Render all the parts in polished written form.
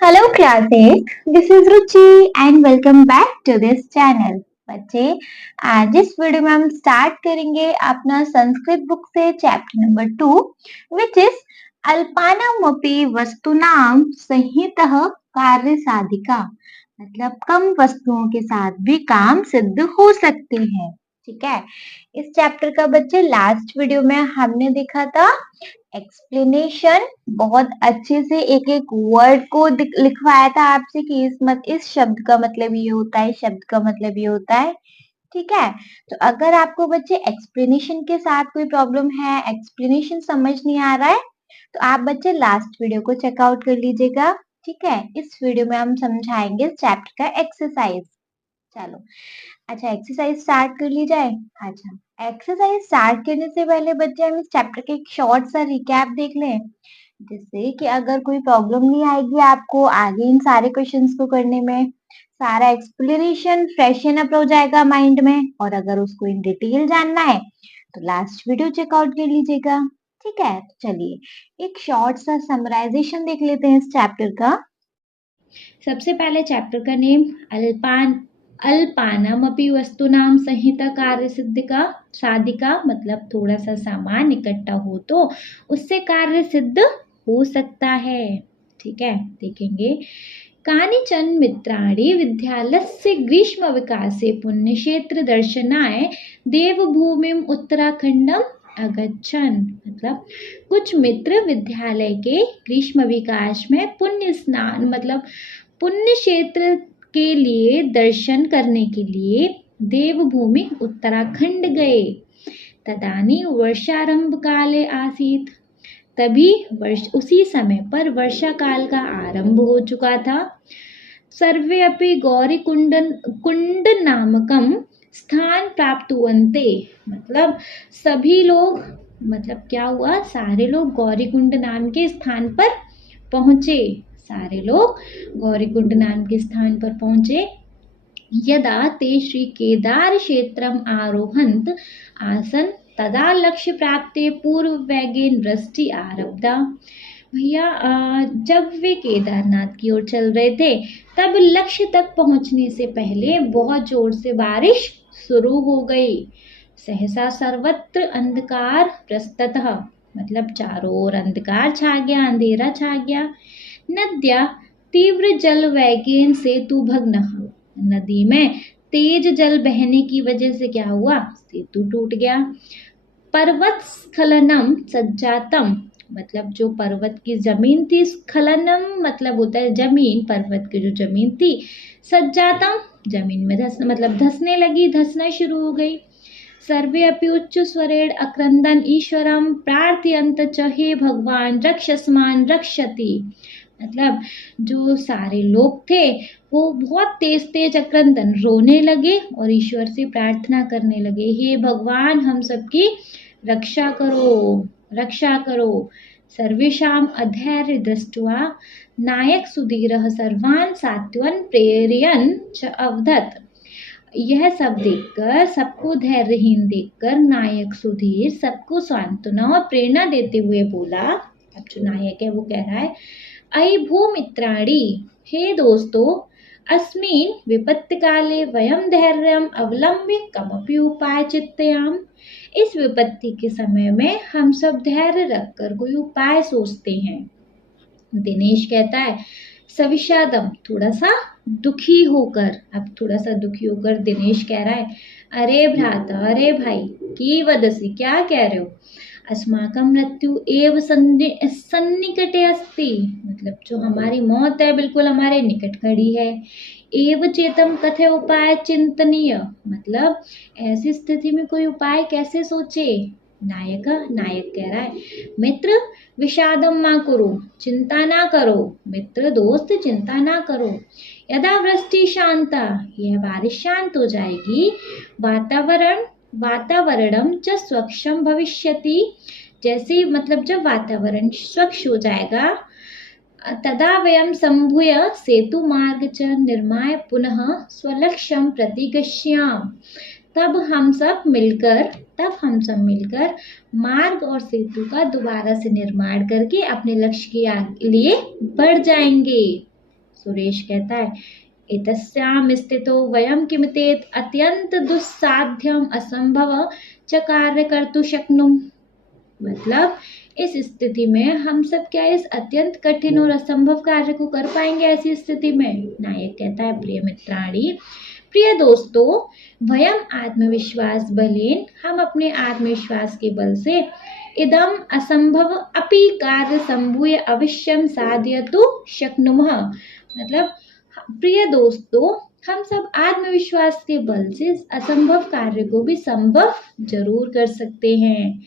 Hello class 8, this is Ruchi and welcome back to this channel. बच्चे आज इस video में हम स्टार्ट करेंगे अपना संस्कृत बुक से चैप्टर नंबर 2 विच इज अल्पानामपि वस्तुनाम संहितः कार्य साधिका मतलब कम वस्तुओं के साथ भी काम सिद्ध हो सकते हैं। ठीक है, इस चैप्टर का बच्चे लास्ट वीडियो में हमने देखा था एक्सप्लेनेशन, बहुत अच्छे से एक एक वर्ड को लिखवाया था आपसे कि इस शब्द का मतलब ये होता है, शब्द का मतलब ये होता है। ठीक है, तो अगर आपको बच्चे एक्सप्लेनेशन के साथ कोई प्रॉब्लम है, एक्सप्लेनेशन समझ नहीं आ रहा है, तो आप बच्चे लास्ट वीडियो को चेकआउट कर लीजिएगा। ठीक है, इस वीडियो में हम समझाएंगे चैप्टर का एक्सरसाइज। चलो, अच्छा एक्सरसाइज स्टार्ट कर ली जाए। अच्छा, एक्सरसाइज स्टार्ट करने से पहले बच्चे हम इस चैप्टर के एक शॉर्ट सा रिकैप देख लें, जिससे कि अगर कोई प्रॉब्लम नहीं आएगी आपको आगे इन सारे क्वेश्चंस को करने में, सारा एक्सप्लेनेशन फ्रेशन अप हो जाएगा माइंड में, और अगर उसको इन डिटेल जानना है तो लास्ट वीडियो चेकआउट कर लीजिएगा। ठीक है, तो चलिए एक शॉर्ट सा समराइजेशन देख लेते हैं इस चैप्टर का। सबसे पहले चैप्टर का नेम अल्पानामपि वस्तुनाम संहिता कार्य सिद्धिका साधिका मतलब थोड़ा सा सामान इकट्ठा हो तो उससे कार्य सिद्ध हो सकता है। ठीक है, देखेंगे। कानिचन मित्राणि विद्यालयस्य ग्रीष्म विकासे पुण्यक्षेत्र दर्शनाय देवभूमिम उत्तराखंडम अगच्छन मतलब कुछ मित्र विद्यालय के ग्रीष्म विकास में पुण्य स्नान मतलब पुण्य क्षेत्र के लिए दर्शन करने के लिए देवभूमि उत्तराखंड गए। तदानी वर्षारंभ काले आसीत तभी उसी समय पर वर्षा काल का आरंभ हो चुका था। सर्वे अपि गौरी कुंड नामकम स्थान प्राप्त हुवन्ते मतलब सभी लोग मतलब क्या हुआ, सारे लोग गौरीकुंड नाम के स्थान पर पहुंचे। सारे लोग गौरीकुंड नाम के स्थान पर पहुंचे। यदा ते श्री केदार क्षेत्रम आरोहंत आसन तदा लक्ष्य प्राप्ते पूर्व वेगेन वृष्टि आरब्धा। भैया जब वे केदारनाथ की ओर चल रहे थे तब लक्ष्य तक पहुंचने से पहले बहुत जोर से बारिश शुरू हो गई। सहसा सर्वत्र अंधकार प्रस्ततः मतलब चारों ओर अंधकार छा गया, अंधेरा छा गया। नद्या तीव्र जल वैगेन सेतु भग्न नदी में तेज जल बहने की वजह से क्या हुआ, सेतु टूट गया। पर्वत स्खलनम सज्जातम मतलब जो पर्वत की जमीन थी, स्खलनम मतलब होता है जमीन, पर्वत की जो जमीन थी, सज्जातम जमीन में धसने लगी, धसना शुरू हो गई। सर्वे अपि उच्च स्वरेण अक्रंदन ईश्वरम प्रार्थयंत च हे भगवान रक्षस्मान रक्षति मतलब जो सारे लोग थे वो बहुत तेज तेज अक्रंदन रोने लगे और ईश्वर से प्रार्थना करने लगे, हे भगवान हम सबकी रक्षा करो, रक्षा करो। सर्वेषाम अधैर्य दृष्ट्वा नायक सुधीरः सर्वान् सात्वन प्रेरयन् च अवदत्। यह सब देखकर, सबको धैर्यहीन देखकर नायक सुधीर सबको सांत्वना और प्रेरणा देते हुए बोला। अब जो नायक है वो कह रहा है, अयि भूमित्राणि हे दोस्तों, अस्मिन् विपत्ति काले वयम धैर्यम अवलंब्य कमपि उपाय चिंतयाम। इस विपत्ति के समय में हम सब धैर्य रखकर कोई उपाय सोचते हैं। दिनेश कहता है सविषादम थोड़ा सा दुखी होकर, अब थोड़ा सा दुखी होकर दिनेश कह रहा है, अरे भ्राता, अरे भाई, की वदसी क्या कह रहे हो, अस्माकं मृत्यु एव सन्निकटे अस्ति मतलब जो हमारी मौत है बिल्कुल हमारे निकट खड़ी है। एव चेतम कथे उपाय चिंतनीय मतलब ऐसी स्थिति में कोई उपाय कैसे सोचे। नायक कह रहा है, मित्र विषादम मा करो, चिंता ना करो, मित्र दोस्त चिंता ना करो। यदा वृष्टि शांता यह बारिश शांत हो जाएगी, वातावरणम च स्वच्छम भविष्यति जैसे मतलब जब वातावरण स्वच्छ हो जाएगा, तदा वयम संभूय सेतु मार्ग च निर्माय पुनः स्वलक्ष्यम प्रति गच्छाम तब हम सब मिलकर मार्ग और सेतु का दोबारा से निर्माण करके अपने लक्ष्य के लिए बढ़ जाएंगे। सुरेश कहता है एतस्यां स्थितो वयं किमितेत अत्यंत दुस्साध्यम असंभव च कार्य कर्तुं शक्नुम। मतलब इस स्थिति में हम सब क्या इस अत्यंत कठिन और असंभव कार्य को कर पाएंगे ऐसी स्थिति में? नायक कहता है प्रिय मित्राणि, प्रिय दोस्तों, वयम आत्मविश्वास बलेन, हम अपने आत्मविश्वास के बल से इदम असंभव अपि कार्य संभूय अवश्यम साधयतु शक्नुमः। मतलब प्रिय दोस्तों, हम सब आत्मविश्वास के बल से इस असंभव कार्य को भी संभव जरूर कर सकते हैं।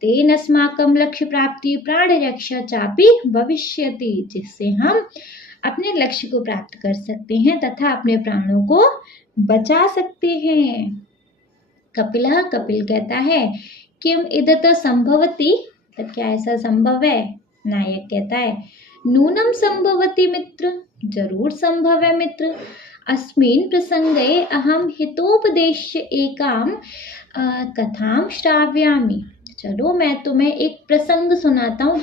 तेन अस्माकं लक्ष्य प्राप्ति प्राण रक्षा चापि भविष्यति, जिससे हम अपने लक्ष्य को प्राप्त कर सकते हैं तथा अपने प्राणों को बचा सकते हैं। कपिल कहता है किम इदत संभवति, तब क्या ऐसा संभव है? नायक कहता है नूनम संभवति मित्र, जरूर संभव है मित्र। अस्मिन् प्रसंगे अहम हितोपदेश्य एकाम कथाम श्राव्यामि। चलो मैं तुम्हें एक प्रसंग सुनाता हूँ,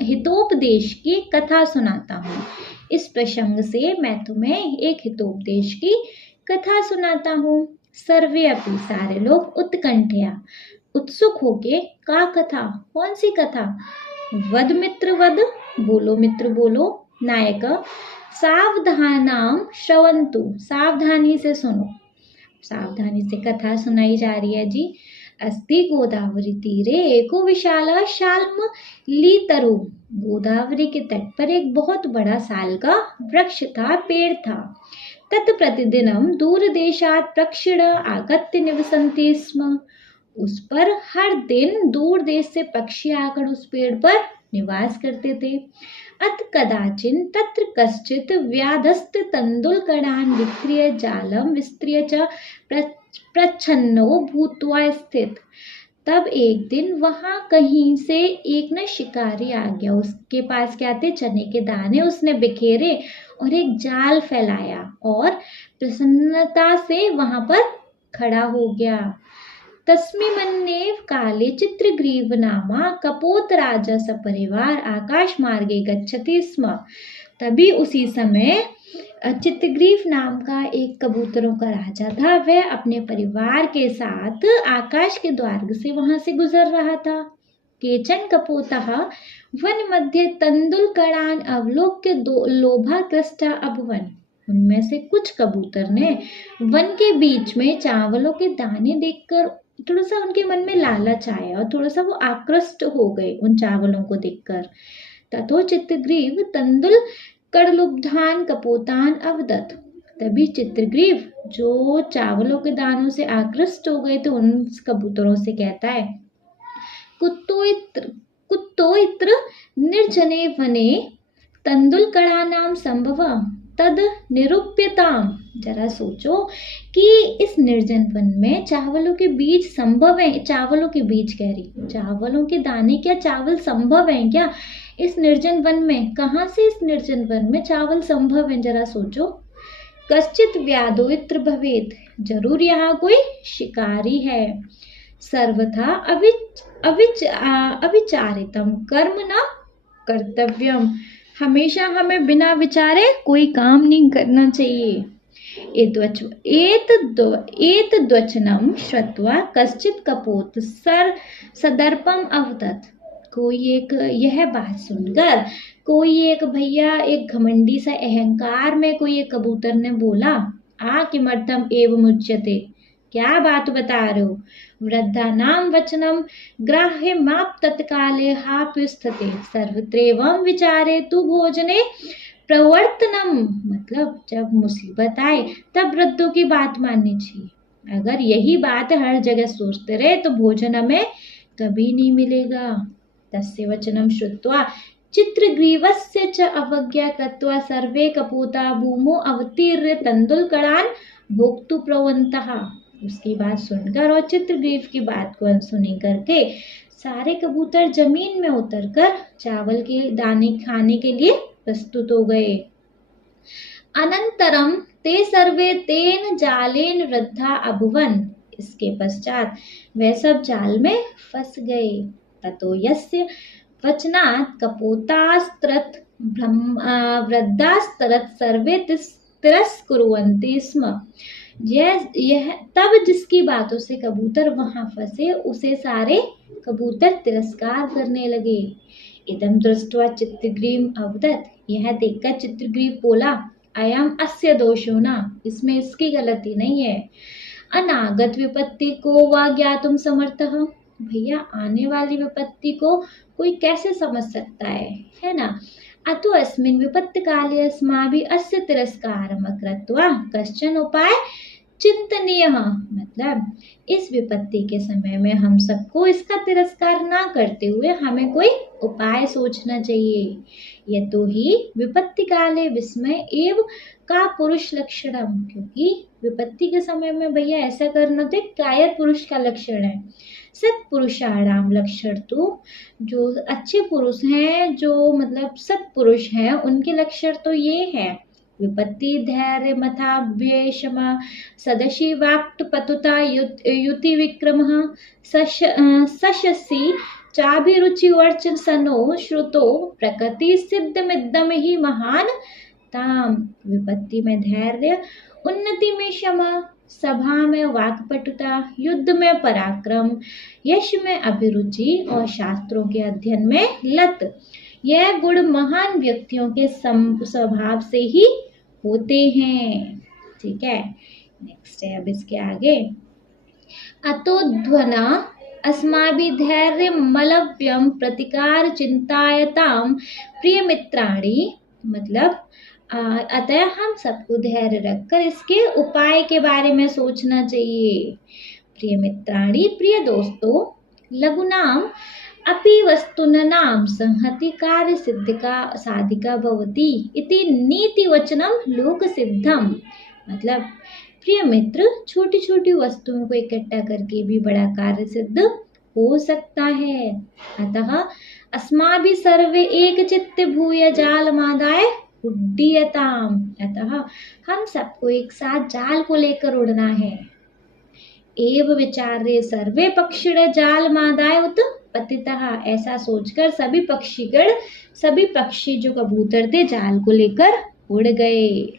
हितोपदेश की कथा सुनाता हूँ। इस प्रसंग से मैं तुम्हें एक हितोपदेश की कथा सुनाता हूँ। सर्वे अपि, सारे लोग उत्कंठया, उत्सुक होके, का कथा, कौन सी कथा? वद मित्र वद, बोलो मित्र बोलो। नायक सावधानाम श्रवन्तु, सावधानी से सुनो। सावधानी से कथा सुनाई जा रही है जी। अस्ति गोदावरी तीरे एको विशाला शाल्म लीतरु, गोदावरी के तट पर एक बहुत बड़ा साल का वृक्ष था, पेड़ था। तत् प्रतिदिनम दूर देशात प्रक्षिण आगत्य निवसन्ति स्म, उस पर हर दिन दूर देश से पक्षी आकर उस पेड़ पर निवास करते थे। अत कदाचिन तत्र कश्चित व्याधस्त तंदुल कड़ान विक्रिय जालम विस्त्रिय च प्रच्छन्नो भूत्वा स्थित। तब एक दिन वहां कहीं से एक न शिकारी आ गया। उसके पास क्या थे? चने के दाने उसने बिखेरे और एक जाल फैलाया और प्रसन्नता से वहां पर खड़ा हो गया। तस्मिन्नेव काले चित्रग्रीव नामा कपोत राजा सपरिवार आकाश मार्गे गच्छति स्म। तभी उसी समय चित्रग्रीव नाम का एक कबूतरों का राजा था। वह अपने परिवार के साथ आकाश के द्वार से वहां से गुजर रहा था। केचन कपोतः वन मध्य तंदुल कड़ान अवलोक्य लोभाकृष्टा अभवन। उनमें से कुछ कबूतर ने वन के बीच में चावलों के दाने देखकर थोड़ा सा उनके मन में लालच आया और थोड़ा सा वो आकृष्ट हो गए उन चावलों को देखकर। ततो चित्रग्रीव तंदुल कड़लुब्धान कपोतान अवदत। तभी चित्रग्रीव जो चावलों के दानों से आकृष्ट हो गए थे उन कबूतरों से कहता है कुत्तो इत्र निर्जने वने तंदुल कड़ा नाम संभव तद निरूप्यताम। जरा सोचो कि इस निर्जन वन में चावलों के बीज संभव है। चावलों के बीज कह रही, चावलों के दाने, क्या चावल संभव है क्या इस निर्जन वन में? कहाँ से इस निर्जन वन में चावल संभव है? जरा सोचो। कश्चित व्याधोइत्र भवेत, जरूर यहाँ कोई शिकारी है। सर्वथा अविचारितम कर्म न कर्तव्यम, हमेशा हमें बिना विचारे कोई काम नहीं करना चाहिए। एतद्वचनम श्रुत्वा कश्चित कपोत सदर्पम अवदत। यह बात सुनकर कोई एक भैया, एक घमंडी सा अहंकार में कोई एक कबूतर ने बोला किमर्थम एवं उच्यते, क्या बात बता रहे हो? वृद्धा नाम वचनम ग्राह्य माप तत्काले हाप्यस्थिते सर्वत्रेवं विचारे तु भोजने प्रवर्तनम। मतलब जब मुसीबत आए तब वृद्धों की बात माननी चाहिए। अगर यही बात हर जगह सोचते रहे तो भोजन हमें कभी नहीं मिलेगा। तस्य वचनम श्रुत्वा चित्रग्रीवस्य च अवज्ञा कृत्वा सर्वे कपूता भूमो अवतीर्य तंदुलकड़ान भोक्तु प्रवन्तः। उसकी बात सुनकर और चित्रग्रीव की बात को अनसुनी करके सारे कबूतर जमीन में उतरकर चावल के दाने खाने के लिए प्रस्तुत हो गए। अनंतरम ते सर्वे तेन जालेन वृद्धा अभुवन। इसके पश्चात वह सब जाल में फंस गए। ततो यस्य वचनात् कपोतास्त्रत् वृद्धास्तरत् सर्वे तिरस्कुर्वन्ति स्म। यह तब जिसकी बातों से कबूतर वहां फंसे उसे सारे कबूतर तिरस्कार करने लगे। इदं दृष्ट्वा चित्रग्रीव अवदत्, यह देखकर चित्रग्रीव बोला, अयम अस्य दोषो न, इसमें इसकी गलती नहीं है। अनागत विपत्ति को वा ज्ञातुम समर्थः, भैया आने वाली विपत्ति को कोई कैसे समझ सकता है ना। अतो अस्मिन् विपत्ति काले अस्माभिः अस्य तिरस्कारम् अकृत्वा कश्चन उपाय चिंतनीय, मतलब इस विपत्ति के समय में हम सबको इसका तिरस्कार ना करते हुए हमें कोई उपाय सोचना चाहिए। यतो ही विपत्ति काले विस्मय एव का पुरुष लक्षणम, क्योंकि विपत्ति के समय में भैया ऐसा करना तो एक कायर पुरुष का लक्षण है। सत्पुरुषाणाम लक्षण, तो जो अच्छे पुरुष हैं, जो मतलब सत्पुरुष हैं, उनके लक्षण तो ये है, विपत्ति धैर्य मथाभ्य क्षमा सदशी वाक्ट पतुता युति विक्रम सशसी चाभिरुचि वर्चन सनो श्रुतो प्रकृति सिद्धमिदम ही महान ताम। विपत्ति में धैर्य, उन्नति में क्षमा, सभा में वाक्पटुता, युद्ध में पराक्रम, यश में अभिरुचि और शास्त्रों के अध्ययन में लत, यह गुण महान व्यक्तियों के स्वभाव से ही होते हैं। ठीक है, नेक्स्ट है अब इसके आगे, अतोध्वना अस्माभिः धैर्य मलव्यम प्रतिकार चिंतायताम प्रिय मित्राणि, मतलब अतः हम सबको धैर्य रखकर इसके उपाय के बारे में सोचना चाहिए। प्रिय मित्राणि, प्रिय दोस्तों, लघुनाम अपि वस्तुनां संहति कार्य सिद्धिका साधिका भवति इति नीति वचनम लोक सिद्धम, मतलब प्रिय मित्र, छोटी छोटी वस्तुओं को इकट्ठा करके भी बड़ा कार्य सिद्ध हो सकता है। अतः अस्माभिः सर्वे एक चित्त भूय जालमादाय उड्डीयताम, अतः हम सबको एक साथ जाल को लेकर उड़ना है। एव विचार्य सर्वे पक्षिण जालमादाय उत पतितः, ऐसा सोचकर सभी पक्षीगण, सभी पक्षी जो कबूतर थे जाल को लेकर उड़ गए।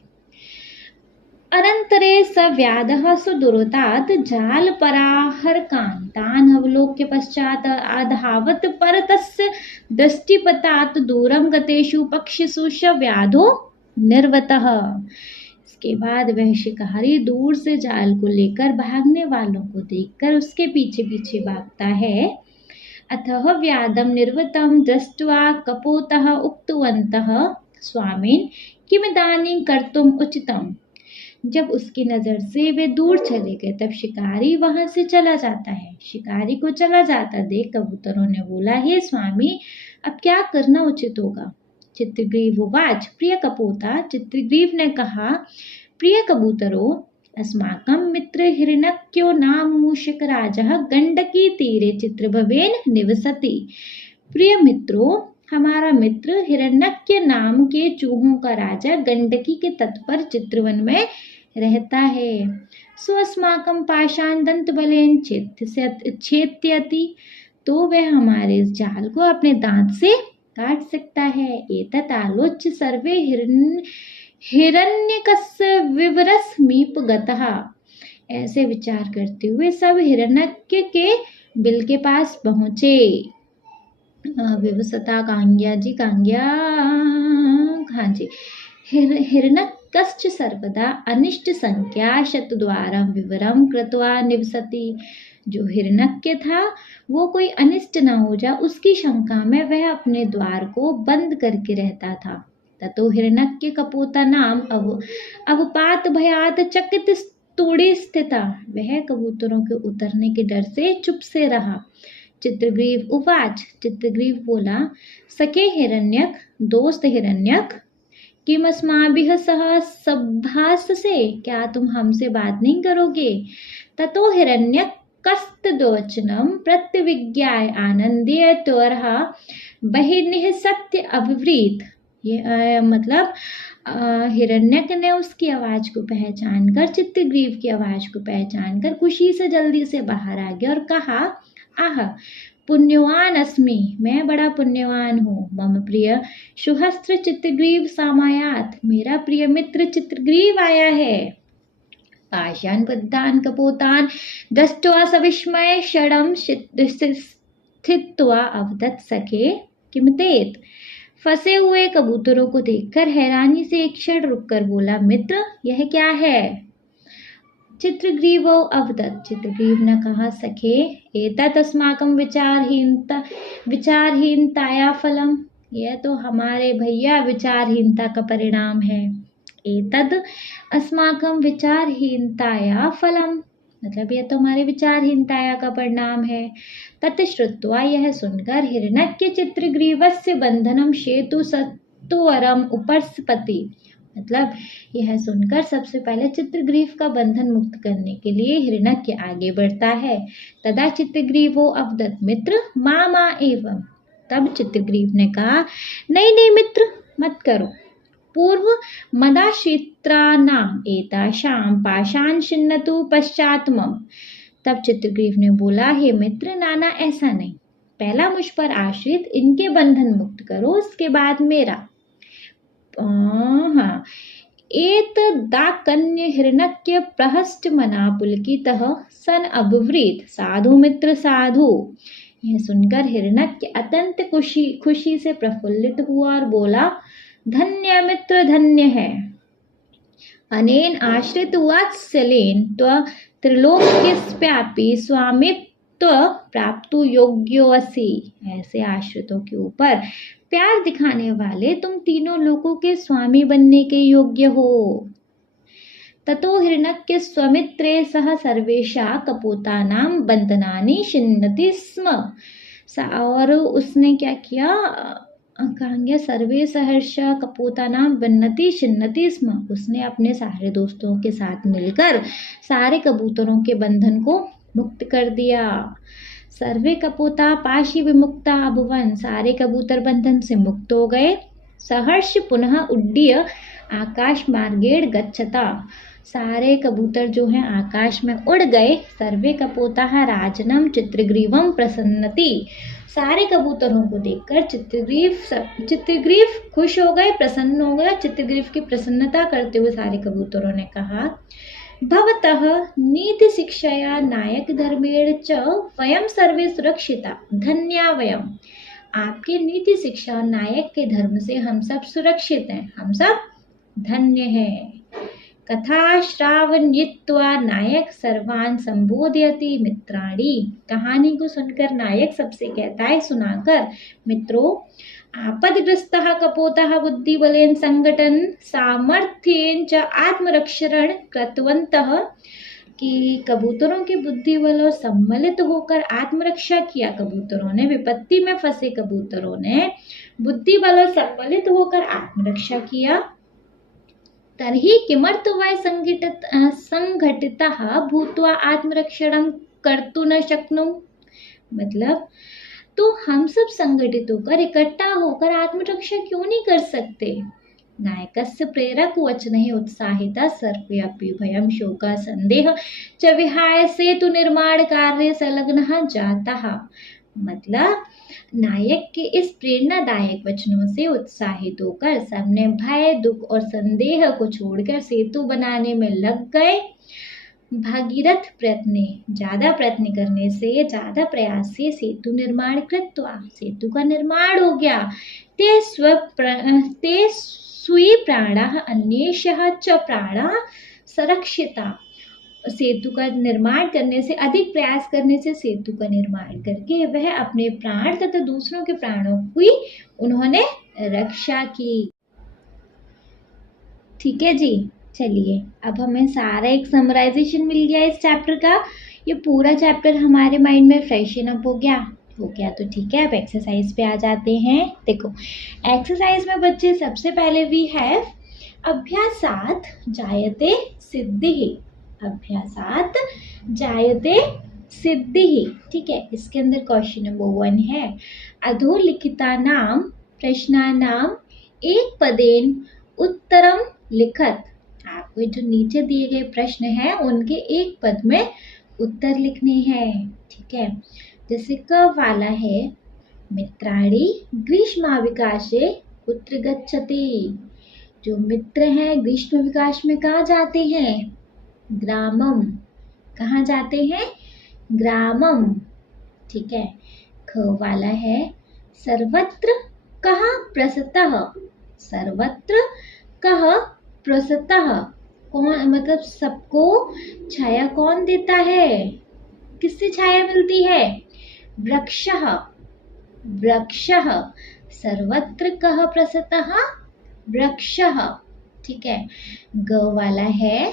अनंतरे स व्याधः सुदुरतात् जाल पराहर कांतान अवलोक्य पश्चात आधावत परतस्य दृष्टिपतात् दूरम गतेषु पक्षिषु स व्याधो निर्वतः। इसके बाद वह शिकारी दूर से जाल को लेकर भागने वालों को देखकर उसके पीछे पीछे भागता है। अतः व्याधम निर्वतम दृष्ट्वा कपोतः उक्तवन्तः स्वामिन् किमिदानीं कर्तुम् उचितम्, जब उसकी नजर से वे दूर चले गए तब शिकारी वहां से चला जाता है। शिकारी को चला जाता देख कबूतरों ने बोला, हे स्वामी, अब क्या करना उचित होगा। चित्रग्रीव उवाच प्रिय कपोता, चित्रग्रीव ने कहा, प्रिय कबूतरों, अस्माकं मित्र हिरण्यक्यो नाम मूषक राजः गंडकी तीरे चित्रभवेन निवसति। प्रिय मित्रों, हमारा मित्र हिरण्यक्य नाम के चूहों का राजा गंडकी के तट पर चित्रवन में रहता है। सो अस्माकं पाषाण दंत बलेन छेत्यति, तो वह हमारे इस जाल को अपने दांत से काट सकता है। एतत् आलोच्य सर्वे हिरण्यकस्य विवरसमीप गतः, ऐसे विचार करते हुए सब हिरण्यक्य के बिल के पास पहुंचे। विवसता कांग्या जी, कांग्या, हाँ जी, हिरण्यकश्च सर्वदा अनिष्ट संख्या शतद्वारं विवरम कृत्वा निवसति, जो हिरण्यक्य था वो कोई अनिष्ट न हो जाए उसकी शंका में वह अपने द्वार को बंद करके रहता था। ततो हिरण्यक्य कपोता नाम अवपात भयात चकित स्तूणी स्थिता, वह कबूतरों के उतरने के डर से चुप से रहा। चित्रग्रीव उवाच, चित्रग्रीव बोला, सखे हिरण्यक, दोस्त हिरण्यक, किम अस्माभिः सह सभाससे, क्या तुम हमसे बात नहीं करोगे। ततो हिरण्यक कस्तद्वचनम प्रत्यविज्ञाय आनंदीय त्वरः बहिर्निः सत्य अविवृत, ये मतलब हिरण्यक ने उसकी आवाज को पहचान कर, चित्रग्रीव की आवाज को पहचान कर खुशी से जल्दी से बाहर आ गया और कहा, आह, पुण्यवान अस्मि, मैं बड़ा पुण्यवान हूँ। मम प्रिय सुहस्त्र चित्रग्रीव सामायात, मेरा प्रिय मित्र चित्रग्रीव आया है। पाषाण बद्धान कपोतान दृष्ट्वा सविस्मय क्षणं स्थित्वा अवदत् सखे किमतेत। फंसे हुए कबूतरों को देखकर हैरानी से एक क्षण रुककर बोला, मित्र यह क्या है? चित्रग्रीवो अवदत्, चित्रग्रीव ने कहा, सखे एतत् अस्माकं विचारहीनताया फलम, यह तो हमारे भैया विचारहीनता का परिणाम है। एतद अस्माकं विचारहीनताया फलम, मतलब यह तो हमारे विचारहीनताया का परिणाम है। तत् श्रुत्वा, यह सुनकर, हिरण्यस्य चित्रग्रीवस्य बंधनम शेतु सत्वरम उपस्पति, मतलब यह सुनकर सबसे पहले चित्रग्रीव का बंधन मुक्त करने के लिए हिरण्यक आगे बढ़ता है। तदा चित्रग्रीवो अवदत्, मित्र मा एवं, तब चित्रग्रीव ने कहा, नहीं नहीं मित्र मत करो। पूर्व मदाश्रित्राणाम एताशाम पाषाण छिन्नतु पश्चात्मम, तब चित्रग्रीव ने बोला, हे मित्र नाना ऐसा नहीं, पहला मुझ पर आश्रित इनके बंधन मुक्त करो, उसके बाद मेरा। हाँ, एतदाकन्य हिरण्यस्य प्रहस्त मना पुलकितः सन अब्रवीत, साधु मित्र साधु। यह सुनकर हिरण्यक अत्यंत खुशी से प्रफुल्लित हुआ और बोला, धन्य मित्र धन्य है। अनेन आश्रित वात्सल्येन त्रिलोक्यस्यापि स्वामित्व प्राप्त योग्योऽसि, ऐसे आश्रितों के ऊपर प्यार दिखाने वाले तुम तीनों लोगों के स्वामी बनने के योग्य हो। ततो हिरण्यस्य स्वमित्रे सह सर्वेषा कपोतानां बंधनानि छिन्नति स्म, और उसने क्या किया, कहेंगे सर्वे सहर्ष कपोतानां बन्नति छिन्नति स्म, उसने अपने सारे दोस्तों के साथ मिलकर सारे कबूतरों के बंधन को मुक्त कर दिया। सर्वे कपोता पाशी विमुक्ता अभुवन, सारे कबूतर बंधन से मुक्त हो गए। सहर्ष पुनः उड्डीय आकाश मार्गेण गच्छता, सारे कबूतर जो हैं आकाश में उड़ गए। सर्वे कपोता राजनम चित्रग्रीवम प्रसन्नति, सारे कबूतरों को देखकर चित्रग्रीव खुश हो गए, प्रसन्न हो गया। चित्रग्रीव की प्रसन्नता करते हुए सारे कबूतरों ने कहा, भवतः नीति शिक्षया नायक धर्मेण च वयं सर्वे सुरक्षिता धन्या वयं, आपके नीति शिक्षा नायक के धर्म से हम सब सुरक्षित हैं, हम सब धन्य हैं। कथा श्रावयित्वा नायक सर्वान् संबोधयति मित्राणि, कहानी को सुनकर नायक सबसे कहता है सुनाकर, मित्रों आपदग्रस्तः कपोतः बुद्धिबलेन संघटन सामर्थ्येन च आत्मरक्षण कृतवन्तः, कि कबूतरों के बुद्धि बल और सम्मिलित होकर आत्मरक्षा किया। कबूतरों ने, विपत्ति में फंसे कबूतरों ने बुद्धि बल और सम्मिलित होकर आत्मरक्षा किया। तर्हि किमर्थं वै संघटितः भूत्वा आत्मरक्षणं कर्तुं न शक्नुमः, मतलब तो हम सब संगठित होकर इकट्ठा होकर आत्मरक्षा क्यों नहीं कर सकते। नायकस्य प्रेरक वचनैः उत्साहितः सर्वेऽपि भयं शोकः संदेहः च विहाय सेतु निर्माण कार्ये संलग्नः जातः, मतलब नायक के इस प्रेरणादायक वचनों से उत्साहित होकर सबने भय दुख और संदेह को छोड़कर सेतु बनाने में लग गए। भागीरथ ज्यादा प्रयत्न करने से, ज्यादा प्रयास से सेतु निर्माण कृत्वा, सेतु का निर्माण हो गया। ते स्वी प्राणाः अन्येषः च प्राणाः संरक्षिता, सेतु का निर्माण करने से, अधिक प्रयास करने से सेतु का निर्माण करके वह अपने प्राण तथा दूसरों के प्राणों की उन्होंने रक्षा की। ठीक है जी, चलिए अब हमें सारा एक समराइजेशन मिल गया इस चैप्टर का। ये पूरा चैप्टर हमारे माइंड में फ्रेशन अप हो गया तो ठीक है। अब एक्सरसाइज पे आ जाते हैं। देखो एक्सरसाइज में बच्चे सबसे पहले वी हैव अभ्यासात जायते सिद्धिः, अभ्यासात जायते सिद्धिः, ठीक है। इसके अंदर क्वेश्चन नंबर 1 है, अधोलिखितानां प्रश्नानां एक पदेन उत्तरम लिखत, आपको जो नीचे दिए गए प्रश्न हैं उनके एक पद में उत्तर लिखने हैं, ठीक है। जैसे क वाला है मित्राणि ग्रीष्मावकाशे कुत्र गच्छति। जो मित्र हैं ग्रीष्मावकाश में कहाँ जाते हैं? ग्रामम। कहाँ जाते हैं? ग्रामम। ठीक है। ख वाला है सर्वत्र कः प्रसतः। सर्वत्र कः प्रसतः। कौन मतलब सबको छाया कौन देता है? किससे छाया मिलती है? वृक्षः। वृक्षः। सर्वत्र कः प्रसतः? वृक्षः। ठीक है। ग वाला है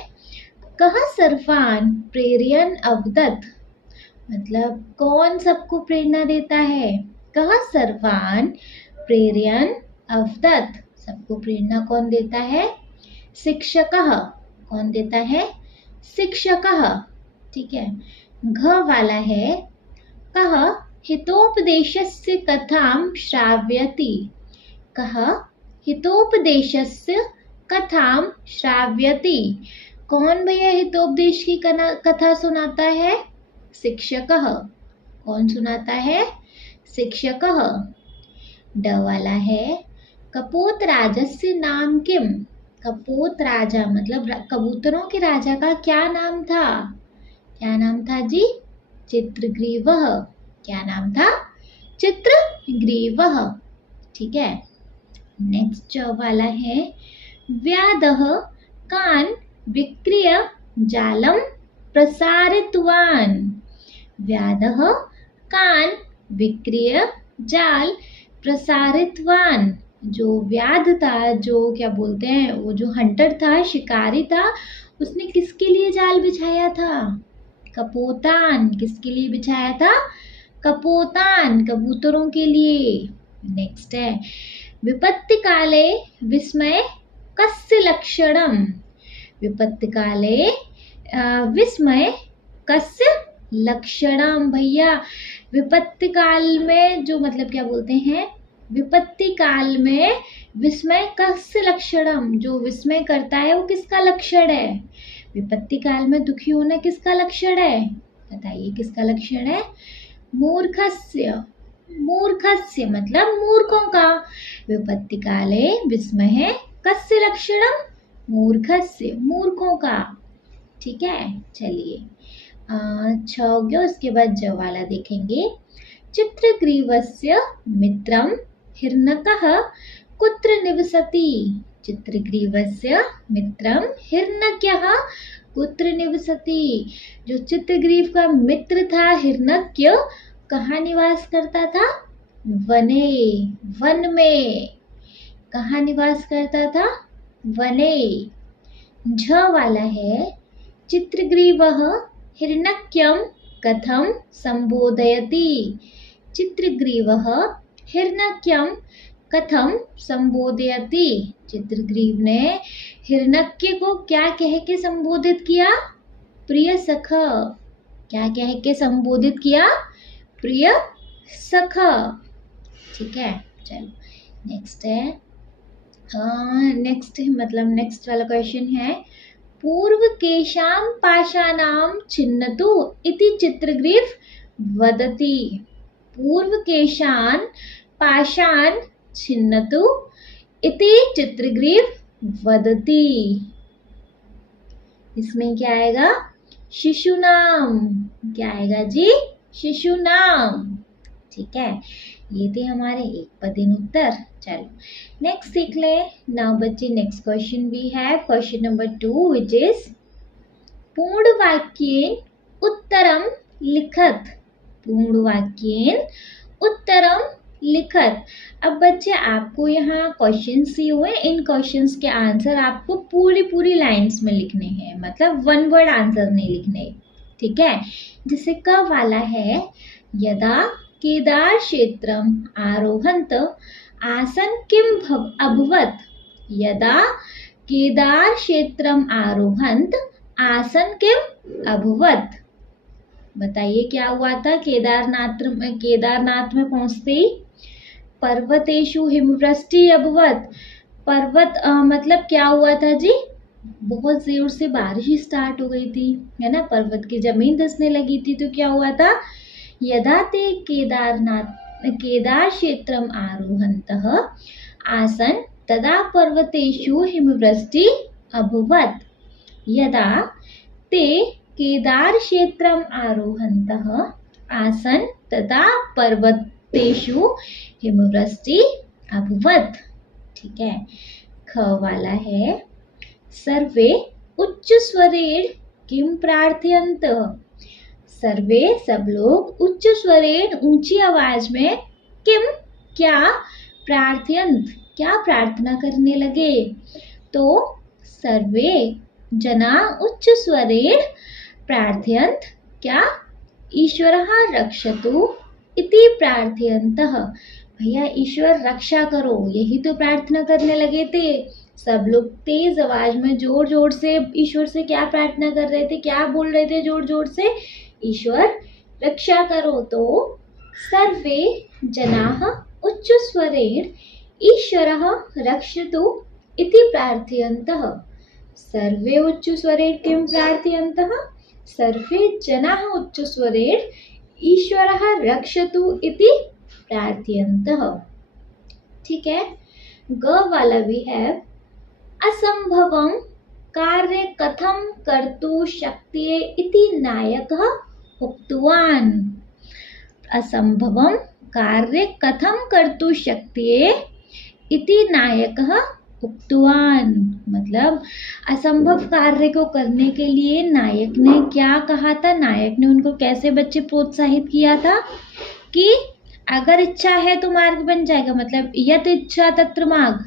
कः सर्वान् प्रेरयन् अवदत्। मतलब कौन सबको प्रेरणा देता है? कः सर्वान् प्रेरयन् अवदत्। सबको प्रेरणा कौन देता है? शिक्षकः। कौन देता है? शिक्षकः। ठीक है। घ वाला है कः हितोपदेशस्य कथां श्रावयति। कः हितोपदेशस्य कथां श्रावयति। कौन भैया हितोपदेश की कथा सुनाता है? शिक्षकः। कौन सुनाता है? शिक्षकः। ड वाला है कपोत राजस्य नाम किम। कपोत राजा मतलब कबूतरों के राजा का क्या नाम था? क्या नाम था जी? चित्रग्रीवः। क्या नाम था? चित्रग्रीवः। ठीक है। नेक्स्ट वाला है व्याधः कान् विक्रीय जालं प्रसारितवान्। व्याधः कान् विक्रीय जाल प्रसारितवान्। जो व्याध था, जो क्या बोलते हैं, वो जो हंटर था, शिकारी था, उसने किसके लिए जाल बिछाया था? कपोतान। किसके लिए बिछाया था? कपोतान, कबूतरों के लिए। नेक्स्ट है विपत्ति काले विस्मय कस्य लक्षणम। विपत्ति काले विस्मय कस्य लक्षणम। भैया विपत्ति काल में जो मतलब क्या बोलते हैं, विपत्ति काल में विस्मय कस्य लक्षणम। जो विस्मय करता है वो किसका लक्षण है? विपत्ति काल में दुखी होना किसका लक्षण है? बताइए किसका लक्षण है? मूर्खस्य। मूर्खस्य मतलब मूर्खों का। विपत्ति काले विस्मय कस्य लक्षणम? मूर्खस्य, मूर्खों का। ठीक है। चलिए अच्छा हो गया। उसके बाद ज वाला देखेंगे। चित्रग्रीवस्य मित्रम हिरण्यकः कुत्र निवसति। चित्रग्रीवस्य मित्रम हिरण्यकः कुत्र निवसति। जो चित्रग्रीव का मित्र था हिरण्यक, कहाँ निवास करता था? वने। वन में। कहाँ निवास करता था? वने। झ वाला है चित्रग्रीवः हिरण्यक्यं कथं संबोधयति। चित्रग्रीवः हिरण्यक्यं कथं संबोधयति। चित्रग्रीव ने हिरण्यक्य को क्या कह के संबोधित किया? प्रिय सख। क्या कह के संबोधित किया? प्रिय सख। ठीक है। चलो नेक्स्ट है नेक्स्ट वाला क्वेश्चन है पूर्व केशां पाषाणां छिन्नतु इति चित्रग्रीव वदति। पूर्व केशान् पाषाण छिन्नतु इति चित्रग्रीव वदति। इसमें क्या आएगा? शिशुनाम। क्या आएगा जी? शिशुनाम। ठीक है। ये थे हमारे एक पदिन उत्तर। चलो नेक्स्ट सीख ले। नाउ बच्चे next question we have question number 2 which is पूर्ण वाक्येन उत्तरम लिखत। पूर्ण वाक्येन उत्तरम लिखत। अब बच्चे आपको यहाँ क्वेश्चंस दिए हुए, इन क्वेश्चंस के आंसर आपको पूरी लाइंस में लिखने हैं, मतलब वन वर्ड आंसर नहीं लिखने। ठीक है। जैसे क वाला है यदा केदार क्षेत्रम आरोहंत आसन किम अभवत। यदा केदार क्षेत्रम आरोहंत आसन किम अभवत। बताइए क्या हुआ था? केदारनाथ में पहुंचते ही पर्वतेषु हिमवृष्टि अभवत। पर्वत मतलब क्या हुआ था जी? बहुत जोर से बारिश स्टार्ट हो गई थी, है ना। पर्वत की जमीन धंसने लगी थी। तो क्या हुआ था? यदा ते केदारक्षेत्रम् आरोहन्तः आसन् तदा पर्वतेषु हिमवृष्टि अभवत्। यदा ते केदारक्षेत्रम् आरोहन्तः आसन् तदा पर्वतेषु हिमवृष्टि अभवत्। ठीक है। ख वाला है सर्वे उच्च स्वरेण किम प्रार्थयन्त। सर्वे सब लोग उच्च स्वरेण ऊंची आवाज में किम क्या प्रार्थयन्त क्या प्रार्थना करने लगे। तो सर्वे जना उच्च स्वरेण प्रार्थयन्त क्या ईश्वरः रक्षतु इति प्रार्थयन्तः। भैया ईश्वर रक्षा करो यही तो प्रार्थना करने लगे थे। सब लोग तेज आवाज में जोर जोर से ईश्वर से क्या प्रार्थना कर रहे थे, क्या बोल रहे थे जोर जोर से, ईश्वर रक्षा करो। तो सर्वे जनाः उच्च स्वरेण ईश्वरः रक्षतु इति प्रार्थयन्तः। सर्वे उच्च स्वरेण किं प्रार्थयन्तः। सर्वे जनाः उच्च स्वरेण ईश्वरः रक्षतु इति प्रार्थयन्तः। ठीक है। ग वाला भी है असंभवं कार्य कथं कर्तुं शक्ये इति नायकः उक्तवान्। असंभवं कार्य कथं कर्तुं शक्ये इति नायकः उक्तवान्। मतलब असंभव कार्य को करने के लिए नायक ने क्या कहा था। नायक ने उनको कैसे बच्चे प्रोत्साहित किया था कि अगर इच्छा है तो मार्ग बन जाएगा। मतलब यत इच्छा तत्र मार्ग,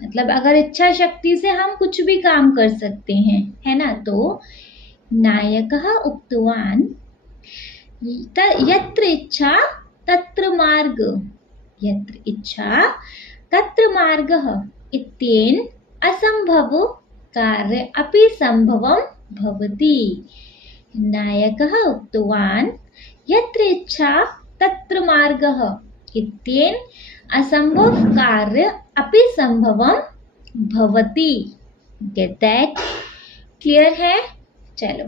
मतलब अगर इच्छा शक्ति से हम कुछ भी काम कर सकते हैं, है ना। तो नायकः उक्तवान् यत्र इच्छा तत्र मार्ग, यत्र इच्छा तत्र मार्गः इत्येन असंभव कार्य अपि संभवं भवति। नायकः उक्तवान् यत्र इच्छा तत्र मार्गः इत्येन असंभव कार्य अपि संभवं भवति। Get that? क्लियर है? चलो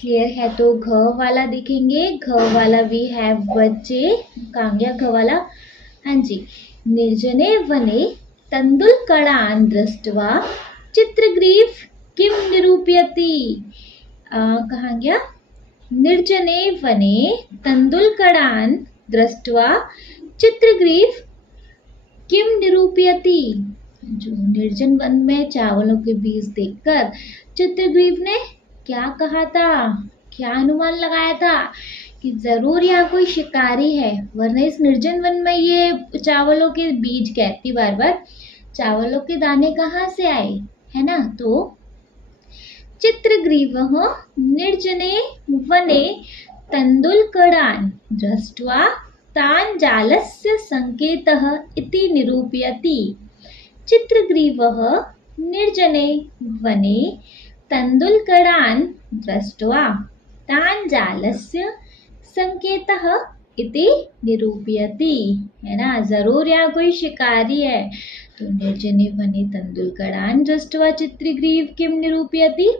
क्लियर है तो घ वाला देखेंगे। घ वाला भी है बच्चे। कहाँ गया घ वाला? हाँ जी। निर्जने वने तंदुलकणान् दृष्ट्वा चित्रग्रीव किम निरूपयति। कहाँ गया? निर्जने वने तंदुलकणान् दृष्ट्वा चित्रग्रीव किम निरूपयति। जो निर्जन वन में चावलों के बीज देखकर चित्रग्रीव ने क्या कहा था, क्या अनुमान लगाया था कि जरूर यहाँ कोई शिकारी है, वरना इस निर्जन वन में ये चावलों के बीज कहती बार बार, चावलों के दाने कहाँ से आए, है ना। तो चित्रग्रीवः निर्जने वने तंदुलकणान् दृष्ट्वा तान् जालस्य संकेतः इति निरूपयति। चित्रग्रीवः निर्जने वने तंदुलकणान् दृष्ट्वा तान् जालस्य संकेतः इति निरूपयति। है ना, जरूर यहाँ कोई शिकारी है। तो निर्जने वने तंदुलकणान् दृष्ट्वा चित्रग्रीव किम निरूपयति।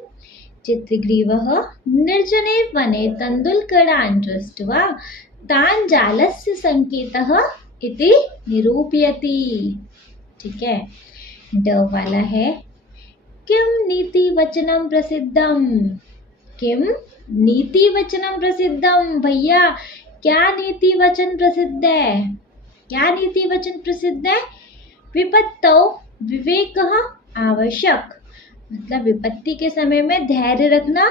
चित्रग्रीवः निर्जने वने तंदुलकणान् दृष्ट्वा तान् जालस्य संकेतः इति निरूपयति। ठीक है। ड वाला है किम नीति वचनम प्रसिद्धम। किम नीति वचनम प्रसिद्धम। भैया क्या नीति वचन प्रसिद्ध है? क्या नीति वचन प्रसिद्ध है? विपत्तौ विवेकः आवश्यक। मतलब विपत्ति के समय में धैर्य रखना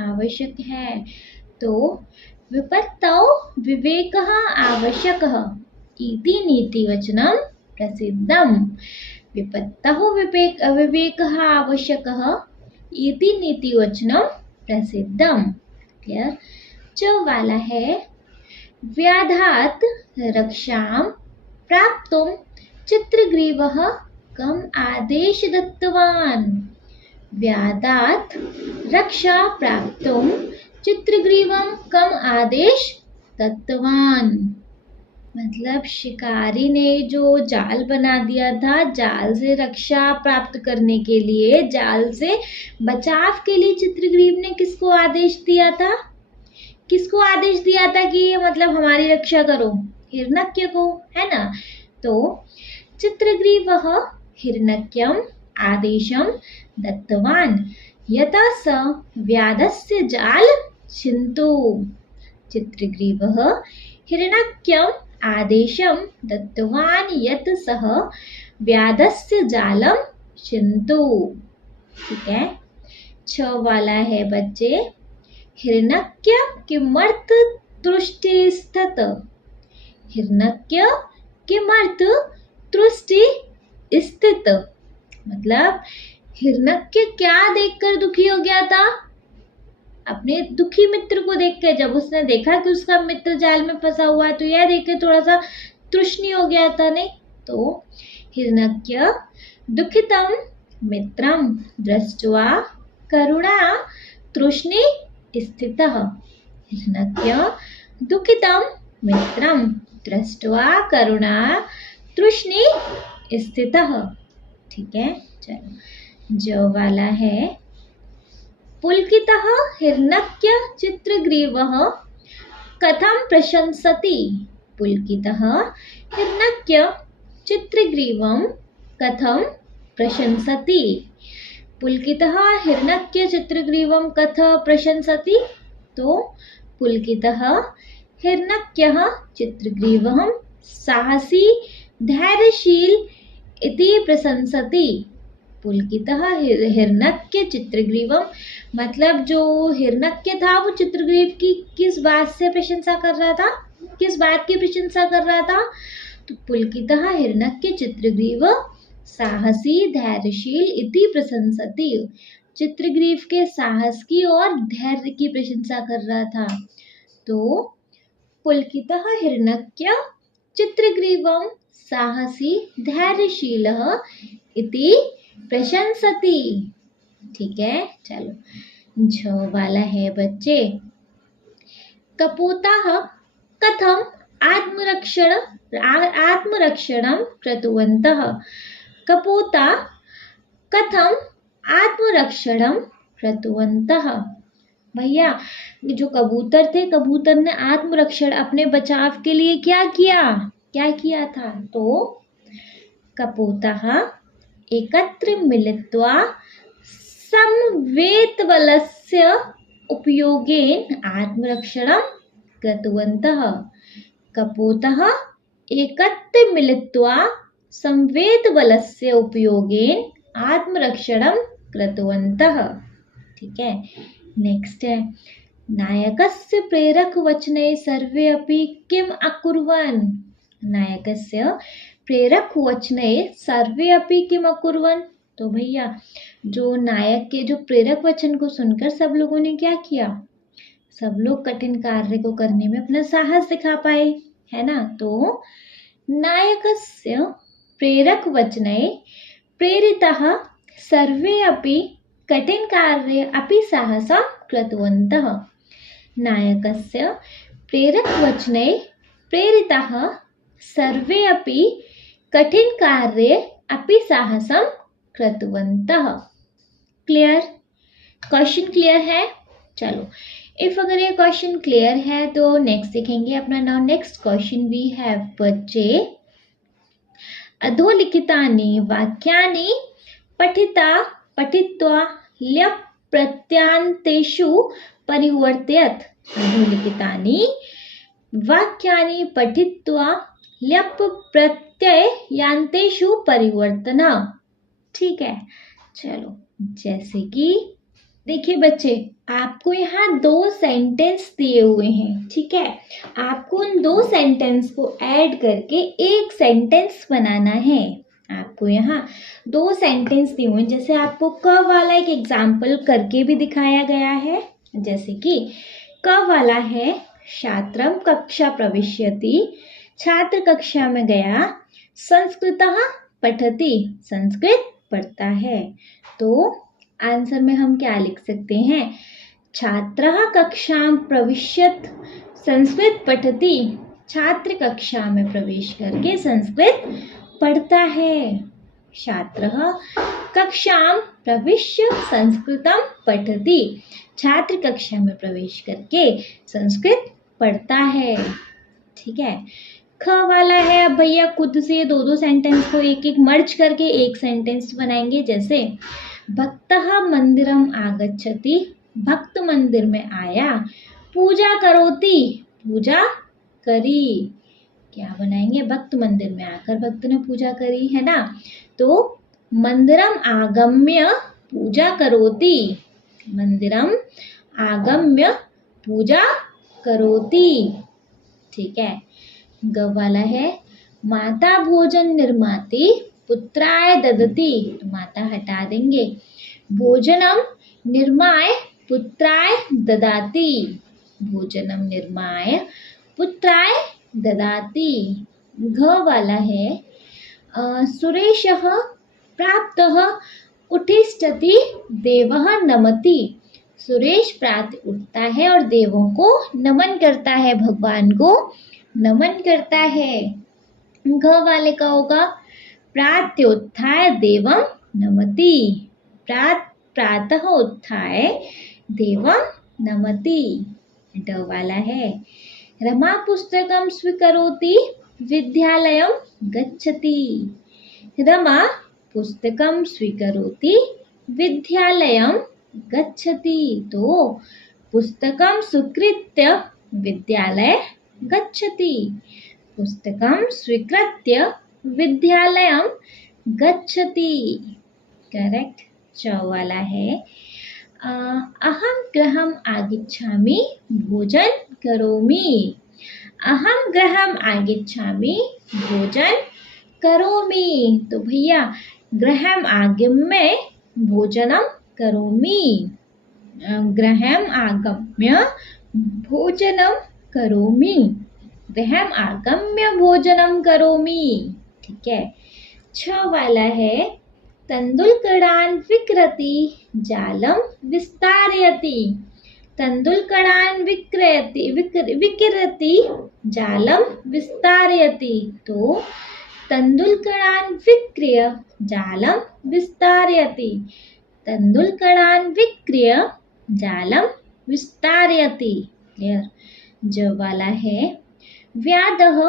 आवश्यक है। तो विपत्तौ विवेकः आवश्यकः इति नीतिवचनं प्रसिद्धम्। विपत्तौ विवेकः आवश्यकः इति नीतिवचनं प्रसिद्धम्। क्लियर? च वाला है व्याधात् रक्षां प्राप्तुं चित्रग्रीवः कम आदेश दत्तवान्। व्याधात् रक्षा प्राप्तुं चित्रग्रीवं कम आदेश दत्तवान्। मतलब शिकारी ने जो जाल बना दिया था, जाल से रक्षा प्राप्त करने के लिए, जाल से बचाव के लिए चित्रग्रीव ने किसको आदेश दिया था किसको आदेश दिया था कि ये मतलब हमारी रक्षा करो? हिरण्यक को, है ना? तो चित्रग्रीवः हिरण्यक्यम् आदेशं दत्तवान् यतः स व्याधस्य जाल छिन्तु। चित्रग्रीवः हिरण्यक्यम् आदेशं दत्तवान् यत् सः व्याधस्य जालम छिन्तु। ठीक है। 6 वाला है बच्चे, हिरण्यक्य किमर्थ तृष्टिस्तत। हिरण्यक्य किमर्थ तृष्टि स्थित, मतलब हिरण्यक्य क्या देखकर दुखी हो गया था? अपने दुखी मित्र को देखकर, जब उसने देखा कि उसका मित्र जाल में फंसा हुआ है तो यह देखकर थोड़ा सा तृष्णि हो गया था, नहीं? तो हिरण्यक्य दुखितं मित्रं दृष्ट्वा करुणा तृष्णि स्थितः। हिरण्यक्य दुखितं मित्रं दृष्ट्वा करुणा तृष्णि स्थितः। ठीक है, चलो जो वाला है, पुलकितः हिरण्यक्य चित्रग्रीवः कथं प्रशंसति। पुलकितः हिरण्यक्य चित्रग्रीवं कथं प्रशंसति। पुलकितः हिरण्यक्य चित्रग्रीवं कथं प्रशंसति। तो पुलकितः हिरण्यक्यः चित्रग्रीवं साहसी धैर्यशील इति प्रशंसति। पुलकितः हिरण्यक्य चित्रग्रीवं, मतलब जो हिरण्यक्य था वो चित्रग्रीव की किस बात से प्रशंसा कर रहा था? किस बात की प्रशंसा कर रहा था? तो पुलकितः हिरण्यक्य चित्रग्रीव साहसी धैर्यशील इति प्रशंसति। चित्रग्रीव के साहस की और धैर्य की प्रशंसा कर रहा था। तो पुलकितः हिरण्यक्य चित्रग्रीवं साहसी धैर्यशीलः इति प्रशंसति। ठीक है, चलो जो वाला है बच्चे, कपोताः कथं आत्मरक्षणं कृतवन्तः। कपोता कथं आत्मरक्षणं कृतवन्तः। भैया जो कबूतर थे, कबूतर ने आत्मरक्षण अपने बचाव के लिए क्या किया था? तो कपोताः एकत्र मिलित्वा संवेतबलस्य उपयोगेन आत्मरक्षणं कृतवन्तः। कपोतः एकत्र मिलित्वा संवेतबलस्य उपयोगेन आत्मरक्षणं कृतवन्तः। ठीक है, नेक्स्ट है, नायकस्य प्रेरकवचने सर्वे अपि किम् अकुर्वन्। नायकस्य प्रेरकवचने सर्वे अपि किम् अकुर्वन्। तो भैया जो नायक के जो प्रेरक वचन को सुनकर सब लोगों ने क्या किया? सब लोग कठिन कार्य को करने में अपना साहस दिखा पाए, है ना? तो नायकस्य प्रेरक वचने प्रेरितः सर्वे अपि कठिन कार्ये अपि साहसं कृतवन्तः। नायकस्य प्रेरक वचने प्रेरितः सर्वे अपि कठिन कार्ये अपि साहसं कृतवन्तः। क्लियर? क्वेश्चन क्लियर है? चलो, इफ अगर ये क्वेश्चन क्लियर है तो नेक्स्ट देखेंगे अपना। Now next question we have बच्चे, अधोलिखितानि वाक्यानि पठित्वा ल्यप् प्रत्ययान्तेषु परिवर्तयत्। अधोलिखितानि वाक्यानि पठित्वा ल्यप् प्रत्ययान्तेषु परिवर्तन। ठीक है, चलो जैसे कि देखिए बच्चे, आपको यहाँ 2 सेंटेंस दिए हुए हैं। ठीक है, आपको उन 2 सेंटेंस को ऐड करके एक सेंटेंस बनाना है। आपको यहाँ 2 सेंटेंस दिए हुए हैं। जैसे आपको क वाला एक एग्जाम्पल करके भी दिखाया गया है। जैसे कि क वाला है, छात्रम कक्षा प्रविश्यति, छात्र कक्षा में गया, संस्कृतः पठति, संस्कृत पढ़ता है। तो आंसर में हम क्या लिख सकते हैं? छात्रः कक्षां प्रविश्यत्, संस्कृत पठति, छात्र कक्षा में प्रवेश करके संस्कृत पढ़ता है। छात्रः कक्षां प्रविश्य संस्कृतम पठति, छात्र कक्षा में प्रवेश करके संस्कृत पढ़ता है। ठीक है। ख वाला है, अब भैया खुद से दो दो सेंटेंस को एक एक मर्ज करके एक सेंटेंस बनाएंगे। जैसे भक्तः मंदिरम आगच्छति, भक्त मंदिर में आया। पूजा करोति, पूजा करी। क्या बनाएंगे? भक्त मंदिर में आकर भक्त ने पूजा करी, है ना। तो मंदिरम आगम्य पूजा करोति, मंदिरम आगम्य पूजा करोति। ठीक है। ग वाला है, माता भोजन निर्माति पुत्राय ददति, तो माता हटा देंगे। भोजनम निर्माय पुत्राय ददाति, भोजनम निर्माय पुत्राय ददाति। घ वाला है, सुरेशः प्राप्तः उत्तिष्ठति देवः नमति, सुरेश प्रातः उठता है और देवों को नमन करता है, भगवान को नमन करता है। घ वाले का होगा, प्रातोत्थाय देवं नमति, प्रातः उत्थाय देवं नमति। ड वाला है, रमा पुस्तकं स्वीकरोति विद्यालयं गच्छति, रमा पुस्तकं स्वीकरोति विद्यालयं गच्छति, तो पुस्तकं स्वीकृत्य विद्यालय गच्छति, पुस्तकं स्वीकृत्य विद्यालयं गच्छति। करेक्ट। च वाला है, अहं गृहम् आगच्छामि भोजन करोमि, अहं गृहम् आगच्छामि भोजन करोमि, तो भैया गृहम् आगम्य भोजनम करोमि, गृहम् आगम्य भोजनम करोमि, गृहम् आगम्य भोजनम करोमि। ठीक है। छ वाला है, तंदुलकडान् विक्रति जालं विस्तारयति, तंदुलकडान् विकिरति जालं विस्तारयति, तो तंदुलकडान् विक्रीय जालं विस्तारयति, तंदुलकडान् विक्रीय जालं विस्तारयति। क्लियर। ज वाला है, व्याधः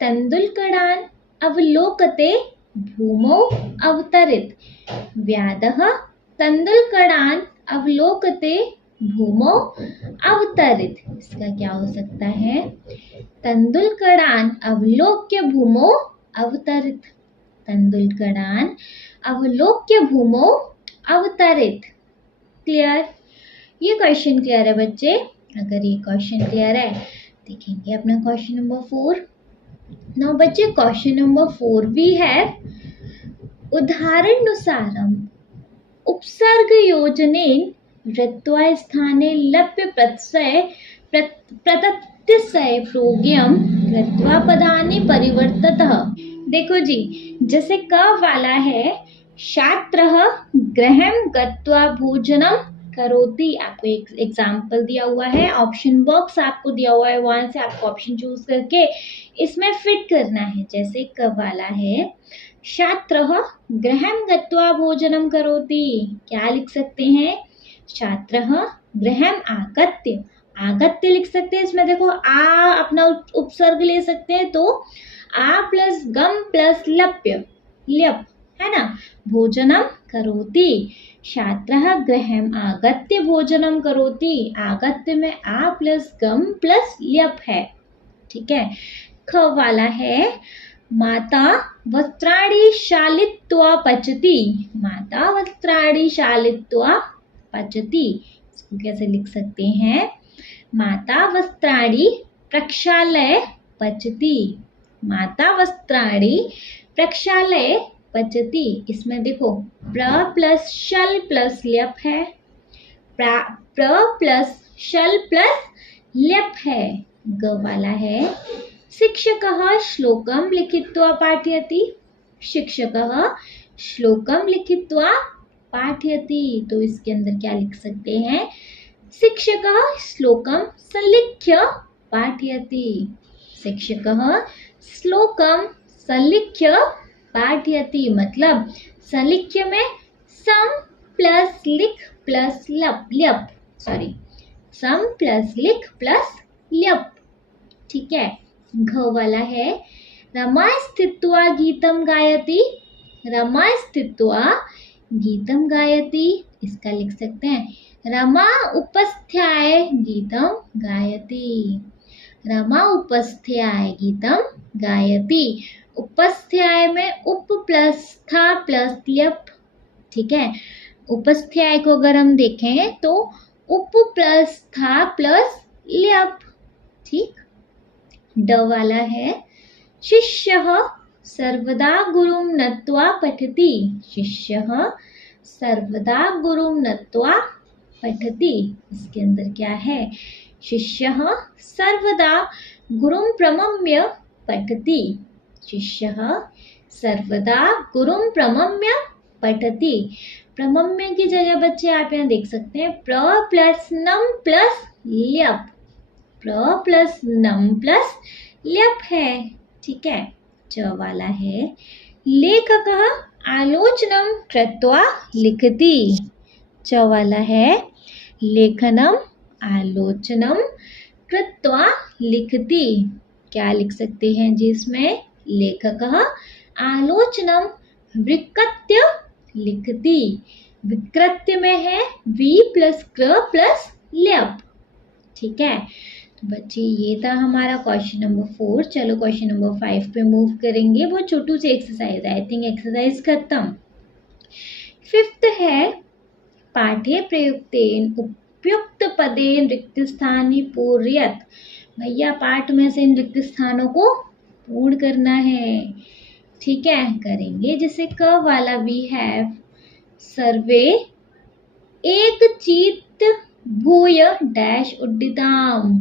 तंदुलकडान् अवलोकते भूमौ अवतरित, व्याधः तंदुलकडान् अवलोकते भूमौ अवतरित। इसका क्या हो सकता है? तंदुलकडान् अवलोक्य भूमौ अवतरित, तंदुलकडान् अवलोक्य भूमौ अवतरित। क्लियर। ये क्वेश्चन क्लियर है बच्चे? अगर ये क्वेश्चन क्लियर है, देखेंगे अपना क्वेश्चन नंबर 4। नाउ बच्चे क्वेश्चन नंबर 4 भी है, उदाहरणानुसारम उपसर्ग योजनेन वृत्वा स्थाने लप्य प्रत्यय प्रत्यय प्रोग्यम कृत्वा पदानि परिवर्ततः। देखो जी, जैसे क वाला है, छात्रः गृहं गत्वा भोजनम करोति, आपको एक एग्जाम्पल दिया हुआ है, ऑप्शन बॉक्स आपको दिया हुआ है, वहां से आपको ऑप्शन चूज करके इसमें फिट करना है। जैसे क वाला है, छात्रः गृहं गत्वा भोजनम करोति, क्या लिख सकते हैं? छात्रः गृहं आगत्य, आगत्य लिख सकते हैं। इसमें देखो आ अपना उपसर्ग ले सकते हैं, तो आ प्लस गम प्लस लप्य, ल्यप, है ना। भोजनम करोति, छात्रः गृहं आगत्य भोजनम करोति, आगत्य में आ प्लस गम प्लस ल्यप है। ठीक है। ख वाला है, माता वस्त्राणि शालित्वा पचति, माता वस्त्राणि शालित्वा पचति, इसको कैसे लिख सकते हैं? माता वस्त्राणि प्रक्षालय पचति, माता वस्त्राणि प्रक्षालय पचति। इसमें देखो प्र प्लस शल प्लस ल्यप है, प्र प्लस शल प्लस ल्यप है। ग वाला है, शिक्षकः श्लोकं लिखित्वा पाठयति, शिक्षकः श्लोकं लिखित्वा पाठयति, तो इसके अंदर क्या लिख सकते हैं? शिक्षकः श्लोकं संलिख्य पाठयति, शिक्षकः श्लोकं संलिख्य पाठयति, मतलब संलिख्य में सम प्लस लिख प्लस लप ल्यप, सॉरी, सम प्लस लिख प्लस ल्यप। ठीक है। घ वाला है रमा स्थित्वा गीतम गायति, रमा स्थित्वा गीतम गायति, इसका लिख सकते हैं रमा उपस्थ्याय गीतम गायति, रमा उपस्थ्याय गीतम गायति। उपस्थ्याय में उप प्लस था प्लस ल्यप। ठीक है। उपस्थ्याय को अगर हम देखें तो उप प्लस था प्लस ल्यप। ठीक। ड वाला है शिष्यः सर्वदा गुरुं नत्वा पठति, शिष्यः सर्वदा गुरुं नत्वा पठति। इसके अंदर क्या है? शिष्यः सर्वदा गुरुं प्रणम्य पठति, शिष्यः सर्वदा गुरुं प्रणम्य पठति। प्रणम्य की जगह बच्चे आप यहाँ देख सकते हैं प्र प्लस नम प्लस ल्यप, प्र प्लस नम प्लस ल्यप है। ठीक है। च वाला है लेखकः आलोचनं कृत्वा लिखति, च वाला है लेखनम आलोचनम कृत्वा लिखति। क्या लिख सकते हैं जी इसमें? लेखकः आलोचनम विकृत्य लिखति, विकृत्य में है वी प्लस क्र प्लस ल्यप। ठीक है। तो बच्चे ये था हमारा क्वेश्चन नंबर 4। चलो क्वेश्चन नंबर 5 पे मूव करेंगे। वो छोटू सी एक्सरसाइज, आई थिंक एक्सरसाइज खत्म। 5th है पाठ्य प्रयुक्तेन उपयुक्त पदेन रिक्त स्थानी पूर्यत। भैया पाठ में से इन रिक्त स्थानों को पूर्ण करना है। ठीक है, करेंगे। जैसे क वाला भी है सर्वे एक चित भूय डैश उड्डिताम,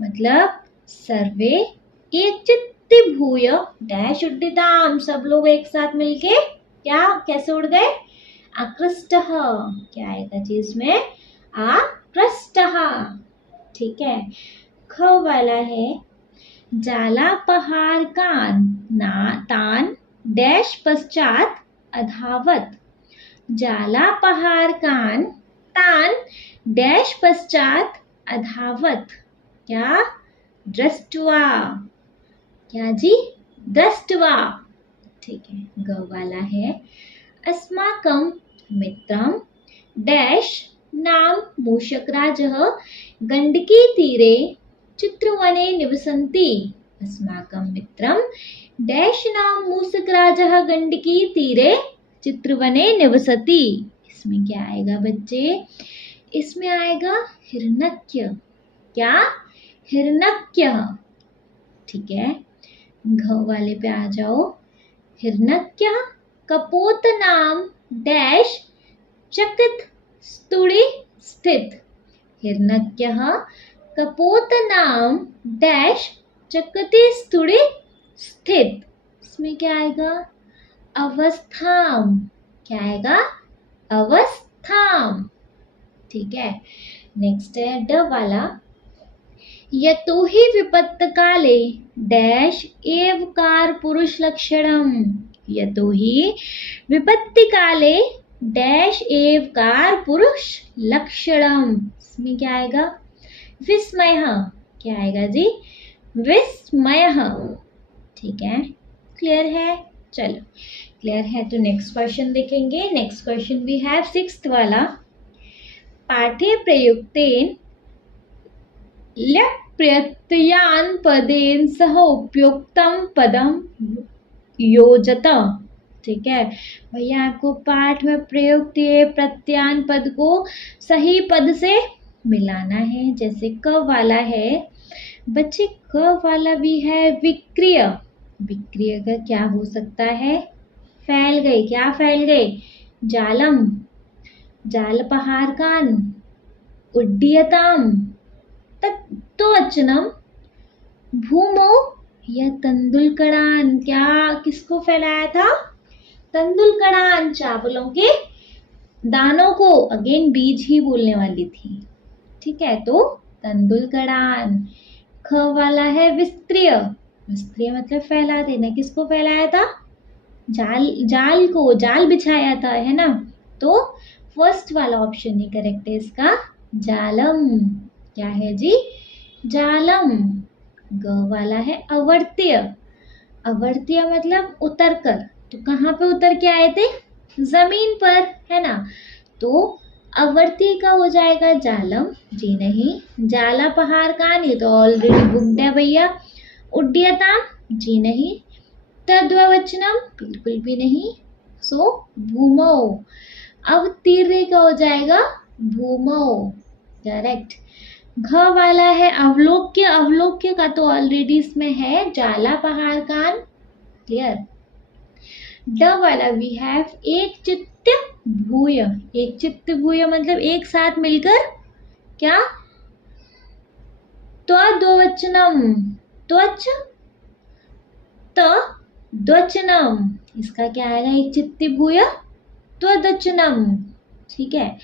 मतलब सर्वे एक चित्त भूय डैश उड्डिताम, सब लोग एक साथ मिलके क्या कैसे उड़ गए? आकृष्टः। क्या आएगा जी इसमें? आकृष्टः। ठीक है। ख वाला है जाला पहाड़ कान तान डैश पश्चात अधावत, जाला पहाड़ कान तान डैश पश्चात अधावत। क्या? दृष्टवा। क्या जी? दृष्टवा। ठीक है। ग वाला है अस्माकं मित्रं डैश नाम मूषकराजः गंडकी तीरे चित्रवने निवसन्ति, अस्माकं मित्रं डैश नाम मूषकराजः गंडकी तीरे चित्रवने निवसति। इसमें क्या आएगा बच्चे? इसमें आएगा हिरण्यक। क्या? हिरण्यक। ठीक है। घ वाले पे आ जाओ। हिरण्यक कपोत नाम डैश चकित स्तुड़ी स्थित, हिरण्यक कपोत नाम डैश चकति स्तुड़ी स्थित। इसमें क्या आएगा? अवस्थाम। क्या आएगा? अवस्थाम। ठीक है। नेक्स्ट है ड वाला यतो हि विपत्त काले डैश एवकार पुरुष लक्षणम, यतो हि विपत्ति काले डैश एवकार पुरुष लक्षणम। इसमें क्या आएगा? विस्मय। क्या आएगा जी? विस्मय। ठीक है। क्लियर है? चलो क्लियर है तो नेक्स्ट क्वेश्चन देखेंगे। Next question we have 6th वाला पाठ्य प्रयुक्तेन ल्यप प्रत्ययान पदेन सह उपयुक्तम पदम योजत। ठीक है भैया, आपको पाठ में प्रयुक्त प्रत्यान पद को सही पद से मिलाना है। जैसे क वाला है बच्चे, क वाला भी है विक्रिय। विक्रिय का क्या हो सकता है? फैल गए। क्या फैल गए? जालम, जाल पहाड़ कान, उड्डीयताम, तत्वचनम, भूमो या तंदुलकड़ान। क्या किसको फैलाया था? तंदुलकड़ान, चावलों के दानों को। अगेन बीज ही बोलने वाली थी। ठीक है, तो तंदुलकड़ान। ख वाला है विस्त्रीय। विस्त्रीय मतलब फैला देना। किसको फैलाया था? जाल को, जाल बिछाया था, है ना। तो फर्स्ट वाला ऑप्शन ही करेक्ट है इसका, जालम। क्या है जी? जालम। ग वाला है अवर्त्य। अवर्त्य मतलब उतर कर, तो कहाँ पे उतर के आए थे? जमीन पर, है ना। तो अवर्त्य का हो जाएगा जालम, जी नहीं। जाला पहाड़ का, नहीं तो ऑलरेडी बुक्ड है भैया। उड्डयताम, जी नहीं। तद्वचनम, बिल्कुल भी नहीं। सो भूमौ। अब तीर्य का हो जाएगा भूमौ, करेक्ट। घ वाला है अवलोक्य। अवलोक्य का तो ऑलरेडी इसमें है, जाला पहाड़ कान, क्लियर। ड वाला वी हैव एक चित्त भूय। एक चित्त भूय मतलब एक साथ मिलकर, क्या? त्वद्वचनम, त्वच त्वचनम, इसका क्या आएगा? एक चित्त भूय त्वदचनम, ठीक है।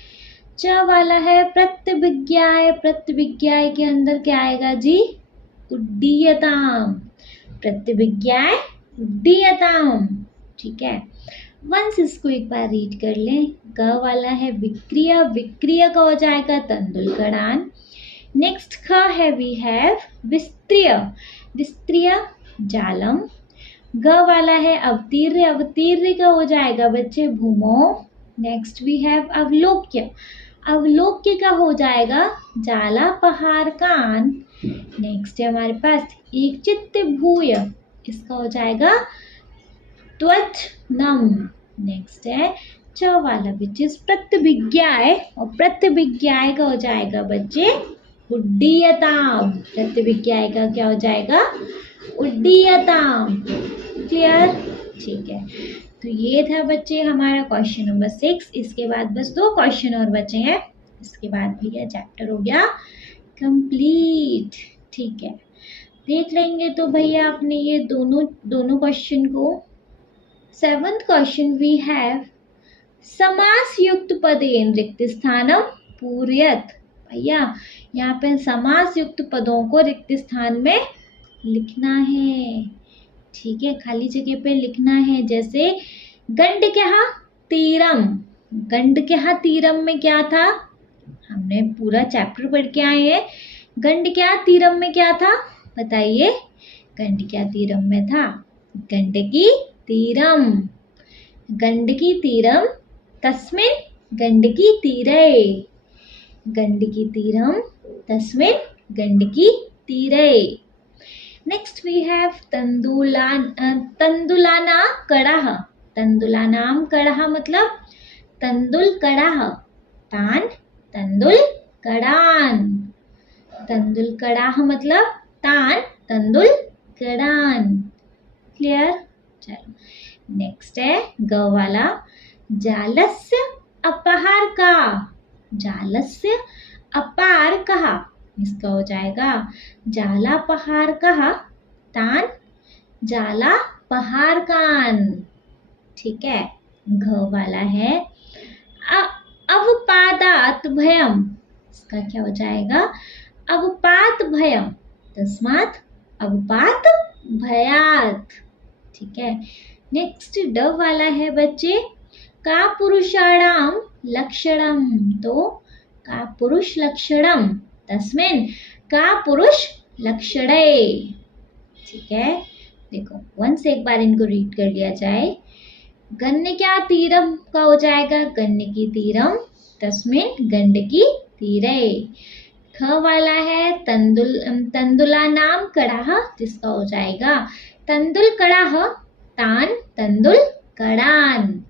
च वाला है प्रत्यभिज्ञाय। प्रत्यभिज्ञाय के अंदर क्या आएगा जी? उड्डीयताम। प्रत्यभिज्ञाय उड्डीयताम, ठीक है। वंस इसको एक बार रीड कर लें। ग वाला है विक्रिय। विक्रिय का हो जाएगा तंदुल कड़ान। नेक्स्ट ख है वी हैव विस्त्रिय। विस्त्रिय जालम। ग वाला है अवतीर्य। अवतीर्य का हो जाएगा बच्चे भूमो। नेक्स्ट वी हैव अवलोक्य। अवलोक्य का हो जाएगा जाला पहाड़ कान। नेक्स्ट है हमारे पास एक चित्त भूय, इसका हो जाएगा त्वचनम। नेक्स्ट है च वाला विच इज प्रत्यभिज्ञाय, और प्रत्यभिज्ञाय का हो जाएगा बच्चे उड्डीयताम। प्रत्यभिज्ञाय का क्या हो जाएगा? उड्डीयताम, क्लियर, ठीक है। तो ये था बच्चे हमारा क्वेश्चन नंबर 6। इसके बाद बस 2 क्वेश्चन और बचे हैं, इसके बाद भैया चैप्टर हो गया कंप्लीट, ठीक है। देख लेंगे तो भैया आपने ये दोनों क्वेश्चन को। 7th क्वेश्चन वी हैव समास युक्त पदेन रिक्त स्थानम पूरयत। भैया यहाँ पे समास युक्त पदों को रिक्त स्थान में लिखना है, ठीक है, खाली जगह पे लिखना है। जैसे गंडक्यः तीरम। गंडक्यः तीरम में क्या था? हमने पूरा चैप्टर पढ़ के आए हैं। गंडक्यः तीरम में क्या था बताइए? गंडक्यः तीरम में था गंडकी तीरम। गंडकी तीरम तस्मिन् गंडकी तीरे। गंडकी तीरम तस्मिन् गंडकी तीरे। नेक्स्ट वी हैव तंदुलाना कड़ाह। तंदुलानाम कड़ाह मतलब तंदुल कड़ाह। तान तंदुल कड़ान। तंदुल कड़ाह मतलब तान तंदुल कड़ान, क्लियर। चलो नेक्स्ट है ग वाला जालस्य अपहार का। जालस्य अपार कहा, इसका हो जाएगा जाला पहाड़ कहा तान जाला पहाड़ कान, ठीक है। घ वाला है अवपादात भयम, इसका क्या हो जाएगा? अवपात भयम तस्मात् अवपात भयात, ठीक है। नेक्स्ट ड वाला है बच्चे का पुरुषाणाम लक्षणम। तो का पुरुष लक्षणम तस्मिन् का पुरुष लक्षणे, ठीक है। देखो वंस एक बार इनको रीड कर लिया जाए। गण्डक्या तीरम का हो जाएगा गण्डकी तीरम तस्मिन् गंडकी तीरे। ख वाला है तंदुला नाम कड़ाह, जिसका हो जाएगा तंदुल कड़ाह तान तंदुल कड़ान।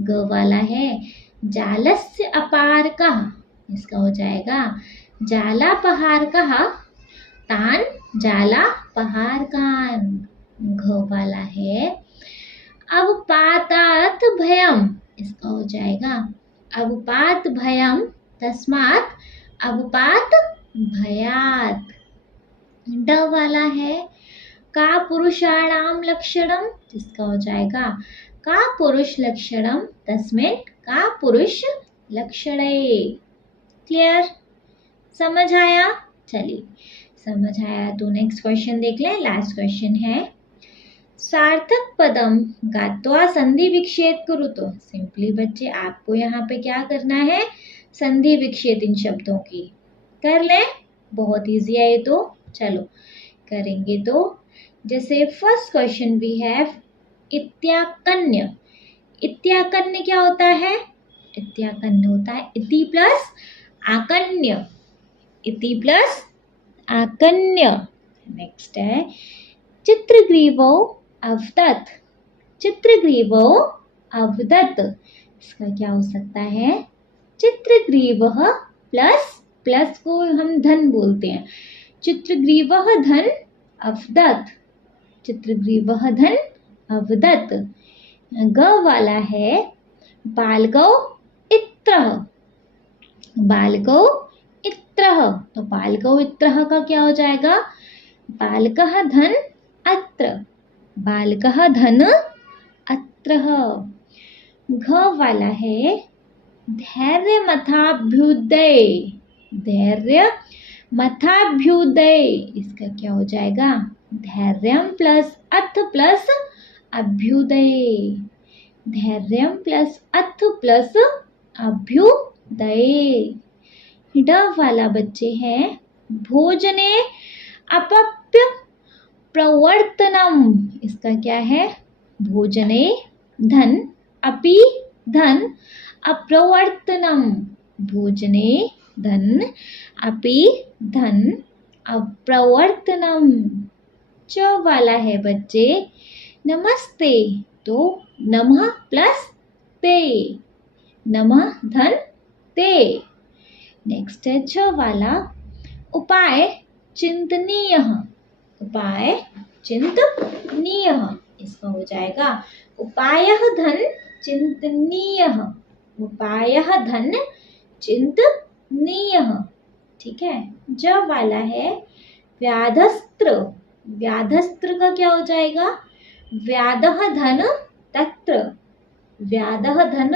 ग वाला है जालस्य अपार कहा, इसका हो जाएगा जाला पहाड़ कहा तान जाला पहाड़ कान। घ वाला है अवपातात भयम, इसका हो जाएगा अवपात भयम तस्मात् अवपात भयात। ड वाला है का पुरुषाणाम लक्षणम, जिसका हो जाएगा का पुरुष लक्षणम तस्मिन् का पुरुष लक्षणे, क्लियर, समझ आया? चलिए समझ आया तो नेक्स्ट क्वेश्चन देख लें। लास्ट क्वेश्चन है सार्थक पदम गात्वा संधि विच्छेद करो। तो सिंपली बच्चे आपको यहाँ पे क्या करना है, संधि विच्छेद इन शब्दों की कर लें। बहुत इजी है ये तो, चलो करेंगे। तो जैसे फर्स्ट क्वेश्चन वी हैव इत्याकन्य। इत्याकन्य क्या होता है? इत्याकन्य होता है इति प्लस आकन्य, इति प्लस आकन्य। नेक्स्ट है चित्रग्रीवो अवदत्। चित्रग्रीवो अवदत्, इसका क्या हो सकता है? चित्रग्रीवः प्लस, प्लस को हम धन बोलते हैं, चित्रग्रीवः धन अवदत्, चित्रग्रीवः धन अवदत्। ग वाला है बालगौ इत्रः। बालगौ इत्रः, तो बालगौ इत्रः का क्या हो जाएगा? बालकः धन अत्र, बालकः धन अत्रः। घ वाला है धैर्यमथाभ्युदय। धैर्य मथाभ्युदय, इसका क्या हो जाएगा? धैर्यम प्लस अथ प्लस अभ्युदय, धैर्यम प्लस अथ प्लस अभ्युदय। ड वाला बच्चे हैं भोजने अपप्य प्रवर्तनम। इसका क्या है? भोजने धन अपि धन अप्रवर्तनम, भोजने धन अपि धन अप्रवर्तनम। च वाला है बच्चे नमस्ते, तो नमः प्लस ते, नमः धन ते। नेक्स्ट है छ वाला उपाय चिंतनीय। उपाय चिंतनीय, इसका हो जाएगा उपायः धन चिंतनीयः, उपायः धन चिंतनीयः। ठीक है। ज वाला है व्याधस्त्र। व्याधस्त्र का क्या हो जाएगा? व्याधः धन तत्र, व्याधः धन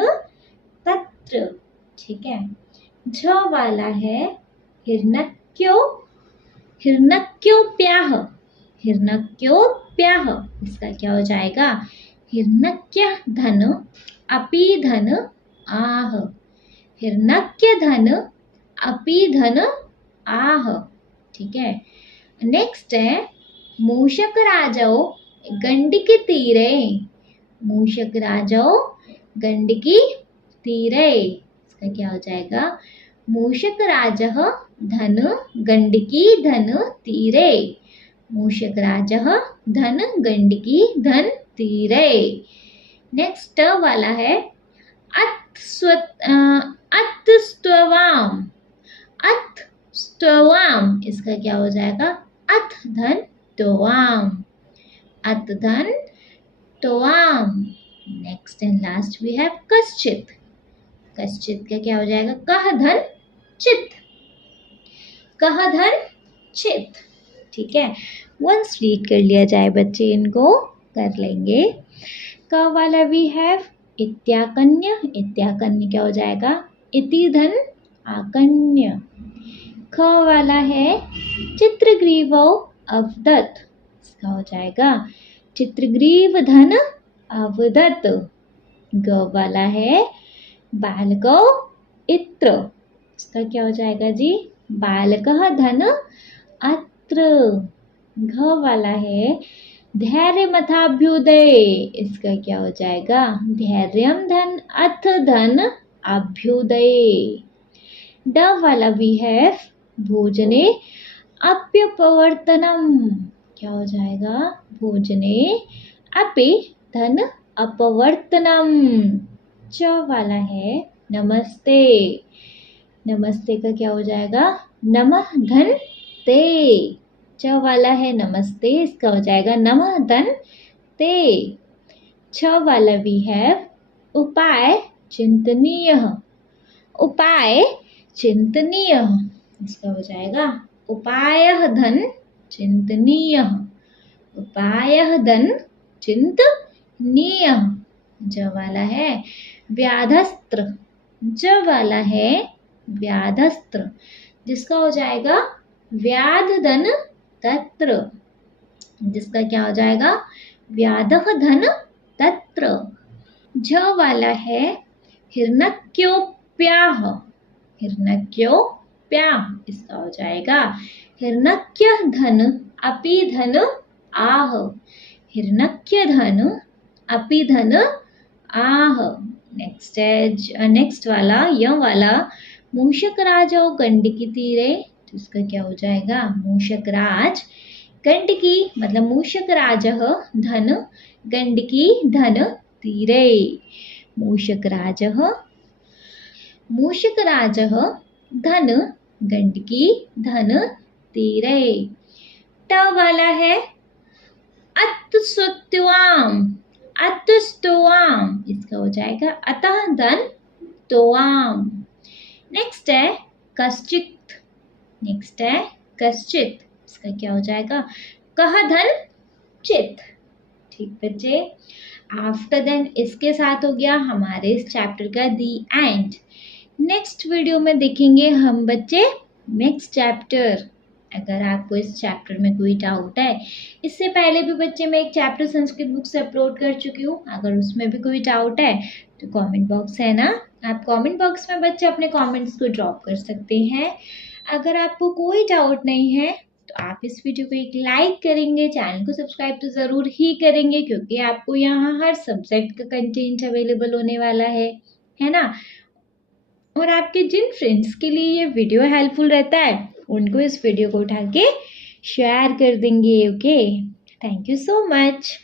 तत्र। ठीक है। झ वाला है हिरण्यक्यो, हिरण्यक्योप्याः, हिरण्यक्योप्याः, इसका क्या हो जाएगा? हिरण्यक्य धन अपि धन आह, हिरण्यक्य धन अपि धन आह। ठीक है। नेक्स्ट है मूषक राजौ गंडकी तीरे। मूषक राजौ गंडकी तीरे, इसका क्या हो जाएगा? मूषक राजः धन गंडकी धन तीरे, मूषक राजः धन गंडकी धन तीरे। नेक्स्ट वाला है अत्स्त्वाम। अत्स्त्वाम, इसका क्या हो जाएगा? अथ धन त्वाम, अथ धन त्वाम। Next and last we have कश्चित। कश्चित का क्या हो जाएगा? कह धन चित, कह धन चित। ठीक है। वंस रीड कर लिया जाए बच्चे, इनको कर लेंगे। क वाला वी हैव इत्याकन्य। इत्याकन्य क्या हो जाएगा? इति धन आकन्य। ख वाला है चित्रग्रीवौ अवदत्, इसका हो जाएगा चित्रग्रीव धन अवदत्। ग वाला है बालकौ इत्र, इसका क्या हो जाएगा जी? बालकः धन अत्र। घ वाला है धैर्यमथाभ्युदय, इसका क्या हो जाएगा? धैर्यम धन अथ धन अभ्युदय। ड वाला वी हैव भोजने अप्यपवर्तनम, क्या हो जाएगा? भोजने अपि धन अपवर्तनम। च वाला है नमस्ते। नमस्ते का क्या हो जाएगा? नमः धन ते। च वाला है नमस्ते, इसका हो जाएगा नमः धन ते। छ वाला वी हैव उपाय चिंतनीय। उपाय चिंतनीय, इसका हो जाएगा उपायः धन चिंतनीय, उपायः धन चिंतनीय। ज वाला है व्याधस्त्र। ज वाला है व्याधस्त्र, जिसका हो जाएगा व्याध धन तत्र, जिसका क्या हो जाएगा? व्याधः धन तत्र। झ वाला है हिरण्यकोप्याः, हिरण्यकोप्याः इसका हो जाएगा हिरण्यक्य धन अपि धन आह, हिरण्यक्य धन अपि धन आह। नेक्स्ट है नेक्स्ट वाला य वाला मूषकराज और गंडकी तीरे, तो इसका क्या हो जाएगा मूषकराज गंडकी मतलब मूषकराजः धन गंडकी धन तीरे, मूषकराजः धन गंडकी धन तीरे। ट वाला है अत्सुत्वाम, अतुस्तुवाम इसका हो जाएगा अतः धन तोआम। नेक्स्ट है कश्चित, नेक्स्ट है कश्चित इसका क्या हो जाएगा कह धन चित। ठीक बच्चे, आफ्टर देन इसके साथ हो गया हमारे इस चैप्टर का दी एंड। नेक्स्ट वीडियो में देखेंगे हम बच्चे नेक्स्ट चैप्टर। अगर आपको इस चैप्टर में कोई डाउट है, इससे पहले भी बच्चे मैं एक चैप्टर संस्कृत बुक से अपलोड कर चुकी हूँ, अगर उसमें भी कोई डाउट है तो कमेंट बॉक्स है ना, आप कमेंट बॉक्स में बच्चे अपने कमेंट्स को ड्रॉप कर सकते हैं। अगर आपको कोई डाउट नहीं है तो आप इस वीडियो को एक लाइक करेंगे, चैनल को सब्सक्राइब तो ज़रूर ही करेंगे क्योंकि आपको यहाँ हर सब्जेक्ट का कंटेंट अवेलेबल होने वाला है ना। और आपके जिन फ्रेंड्स के लिए ये वीडियो हेल्पफुल रहता है उनको इस वीडियो को उठा के शेयर कर देंगे। Okay, thank you so much.